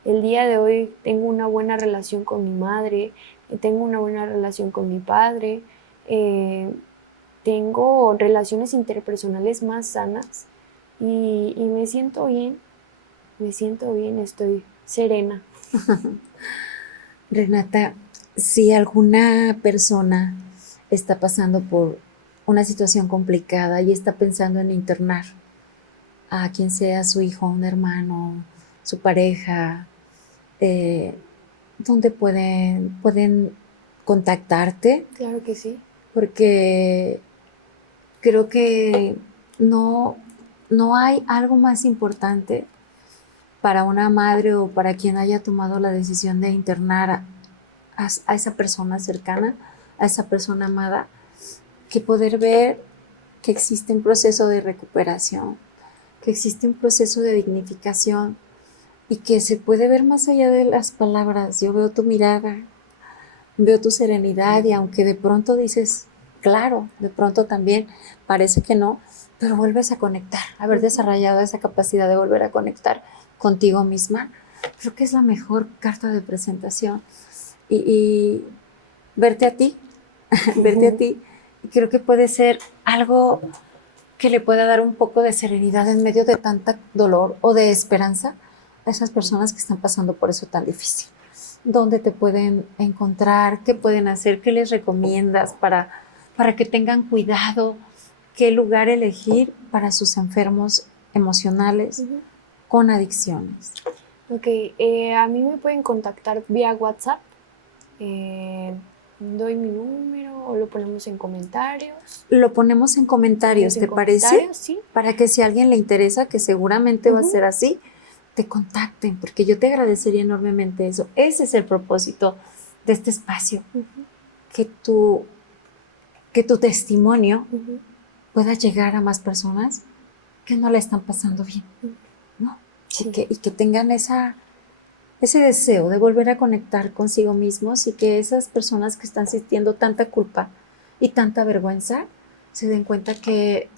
El día de hoy tengo una buena relación con mi madre, tengo una buena relación con mi padre, tengo relaciones interpersonales más sanas y me siento bien, estoy serena. Renata, si alguna persona está pasando por una situación complicada y está pensando en internar a quien sea su hijo, un hermano, su pareja, ¿dónde pueden contactarte? Claro que sí. porque creo que no, no hay algo más importante para una madre o para quien haya tomado la decisión de internar a esa persona cercana, a esa persona amada, que poder ver que existe un proceso de recuperación, que existe un proceso de dignificación y que se puede ver más allá de las palabras. Yo veo tu mirada, veo tu serenidad y aunque de pronto dices, claro, de pronto también parece que no, pero vuelves a conectar, haber desarrollado esa capacidad de volver a conectar contigo misma, creo que es la mejor carta de presentación. Y verte a ti, verte a ti, creo que puede ser algo que le pueda dar un poco de serenidad en medio de tanta dolor o de esperanza a esas personas que están pasando por eso tan difícil. ¿Dónde te pueden encontrar? ¿Qué pueden hacer? ¿Qué les recomiendas para que tengan cuidado? ¿Qué lugar elegir para sus enfermos emocionales con adicciones? Ok, a mí me pueden contactar vía WhatsApp. Doy mi número o lo ponemos en comentarios. Lo ponemos en comentarios, ¿te parece? Sí. Para que si a alguien le interesa, que seguramente va a ser así, te contacten, porque yo te agradecería enormemente eso. Ese es el propósito de este espacio, que tu testimonio pueda llegar a más personas que no la están pasando bien, ¿no? Sí. Y que tengan ese deseo de volver a conectar consigo mismos y que esas personas que están sintiendo tanta culpa y tanta vergüenza se den cuenta que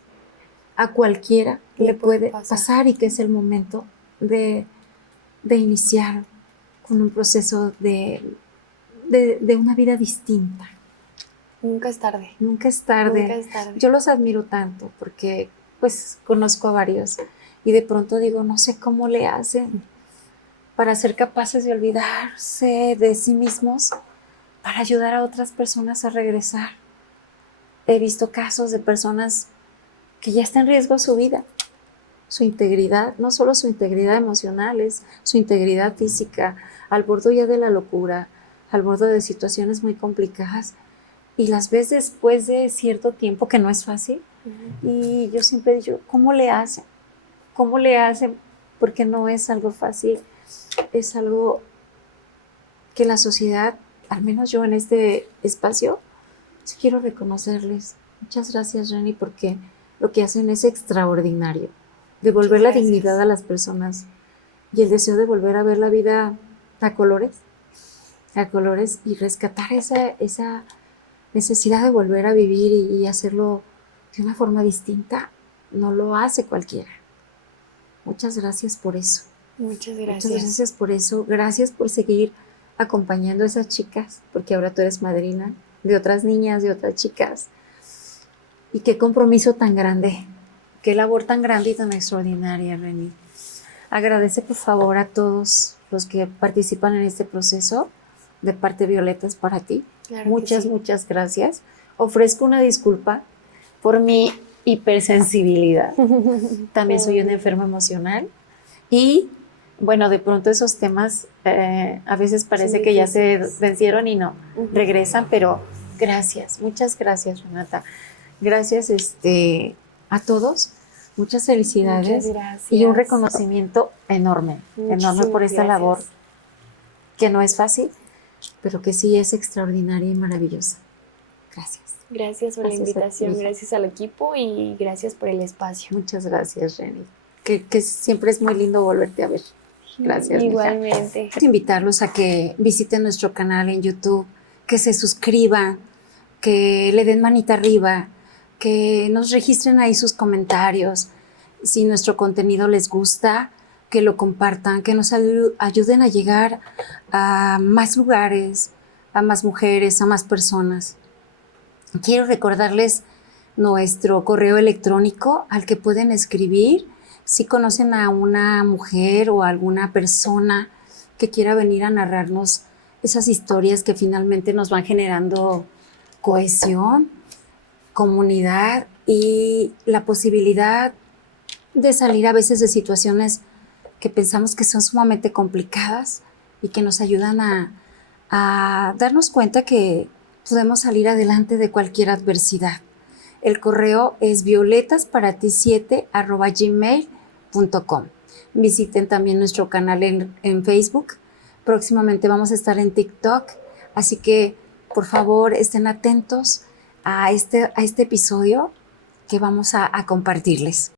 a cualquiera le puede pasar y que es el momento de iniciar con un proceso de una vida distinta. Nunca es tarde. Nunca es tarde. Nunca es tarde. Yo los admiro tanto porque pues conozco a varios y de pronto digo, no sé cómo le hacen para ser capaces de olvidarse de sí mismos para ayudar a otras personas a regresar. He visto casos de personas que ya está en riesgo su vida, su integridad, no solo su integridad emocional, es su integridad física, al borde ya de la locura, al borde de situaciones muy complicadas, y las ves después de cierto tiempo, que no es fácil, y yo siempre digo, ¿cómo le hacen? ¿Cómo le hacen? Porque no es algo fácil, es algo que la sociedad, al menos yo en este espacio, sí quiero reconocerles. Muchas gracias, Reni, porque lo que hacen es extraordinario. Devolver la dignidad a las personas y el deseo de volver a ver la vida a colores y rescatar esa necesidad de volver a vivir y hacerlo de una forma distinta, no lo hace cualquiera. Muchas gracias por eso. Muchas gracias. Muchas gracias por eso. Gracias por seguir acompañando a esas chicas, porque ahora tú eres madrina de otras niñas, de otras chicas. Y qué compromiso tan grande, qué labor tan grande y tan extraordinaria, Reni. Agradece por favor a todos los que participan en este proceso. De parte Violeta es para ti. Claro, muchas gracias. Ofrezco una disculpa por mi hipersensibilidad. También soy una enferma emocional y bueno, de pronto esos temas a veces parece que ya se vencieron y no, regresan, pero gracias, muchas gracias, Renata. Gracias a todos, muchas felicidades. Muchas gracias. Y un reconocimiento enorme por esta labor que no es fácil, pero que sí es extraordinaria y maravillosa. Gracias. Gracias por la invitación, gracias al equipo y gracias por el espacio. Muchas gracias, Reni. Que siempre es muy lindo volverte a ver. Gracias. Igualmente. Quiero invitarlos a que visiten nuestro canal en YouTube, que se suscriban, que le den manita arriba, que nos registren ahí sus comentarios. Si nuestro contenido les gusta, que lo compartan, que nos ayuden a llegar a más lugares, a más mujeres, a más personas. Quiero recordarles nuestro correo electrónico al que pueden escribir si conocen a una mujer o a alguna persona que quiera venir a narrarnos esas historias que finalmente nos van generando cohesión, comunidad y la posibilidad de salir a veces de situaciones que pensamos que son sumamente complicadas y que nos ayudan a darnos cuenta que podemos salir adelante de cualquier adversidad. El correo es violetasparati7@gmail.com. Visiten también nuestro canal en Facebook. Próximamente vamos a estar en TikTok, así que por favor estén atentos a este episodio que vamos a compartirles.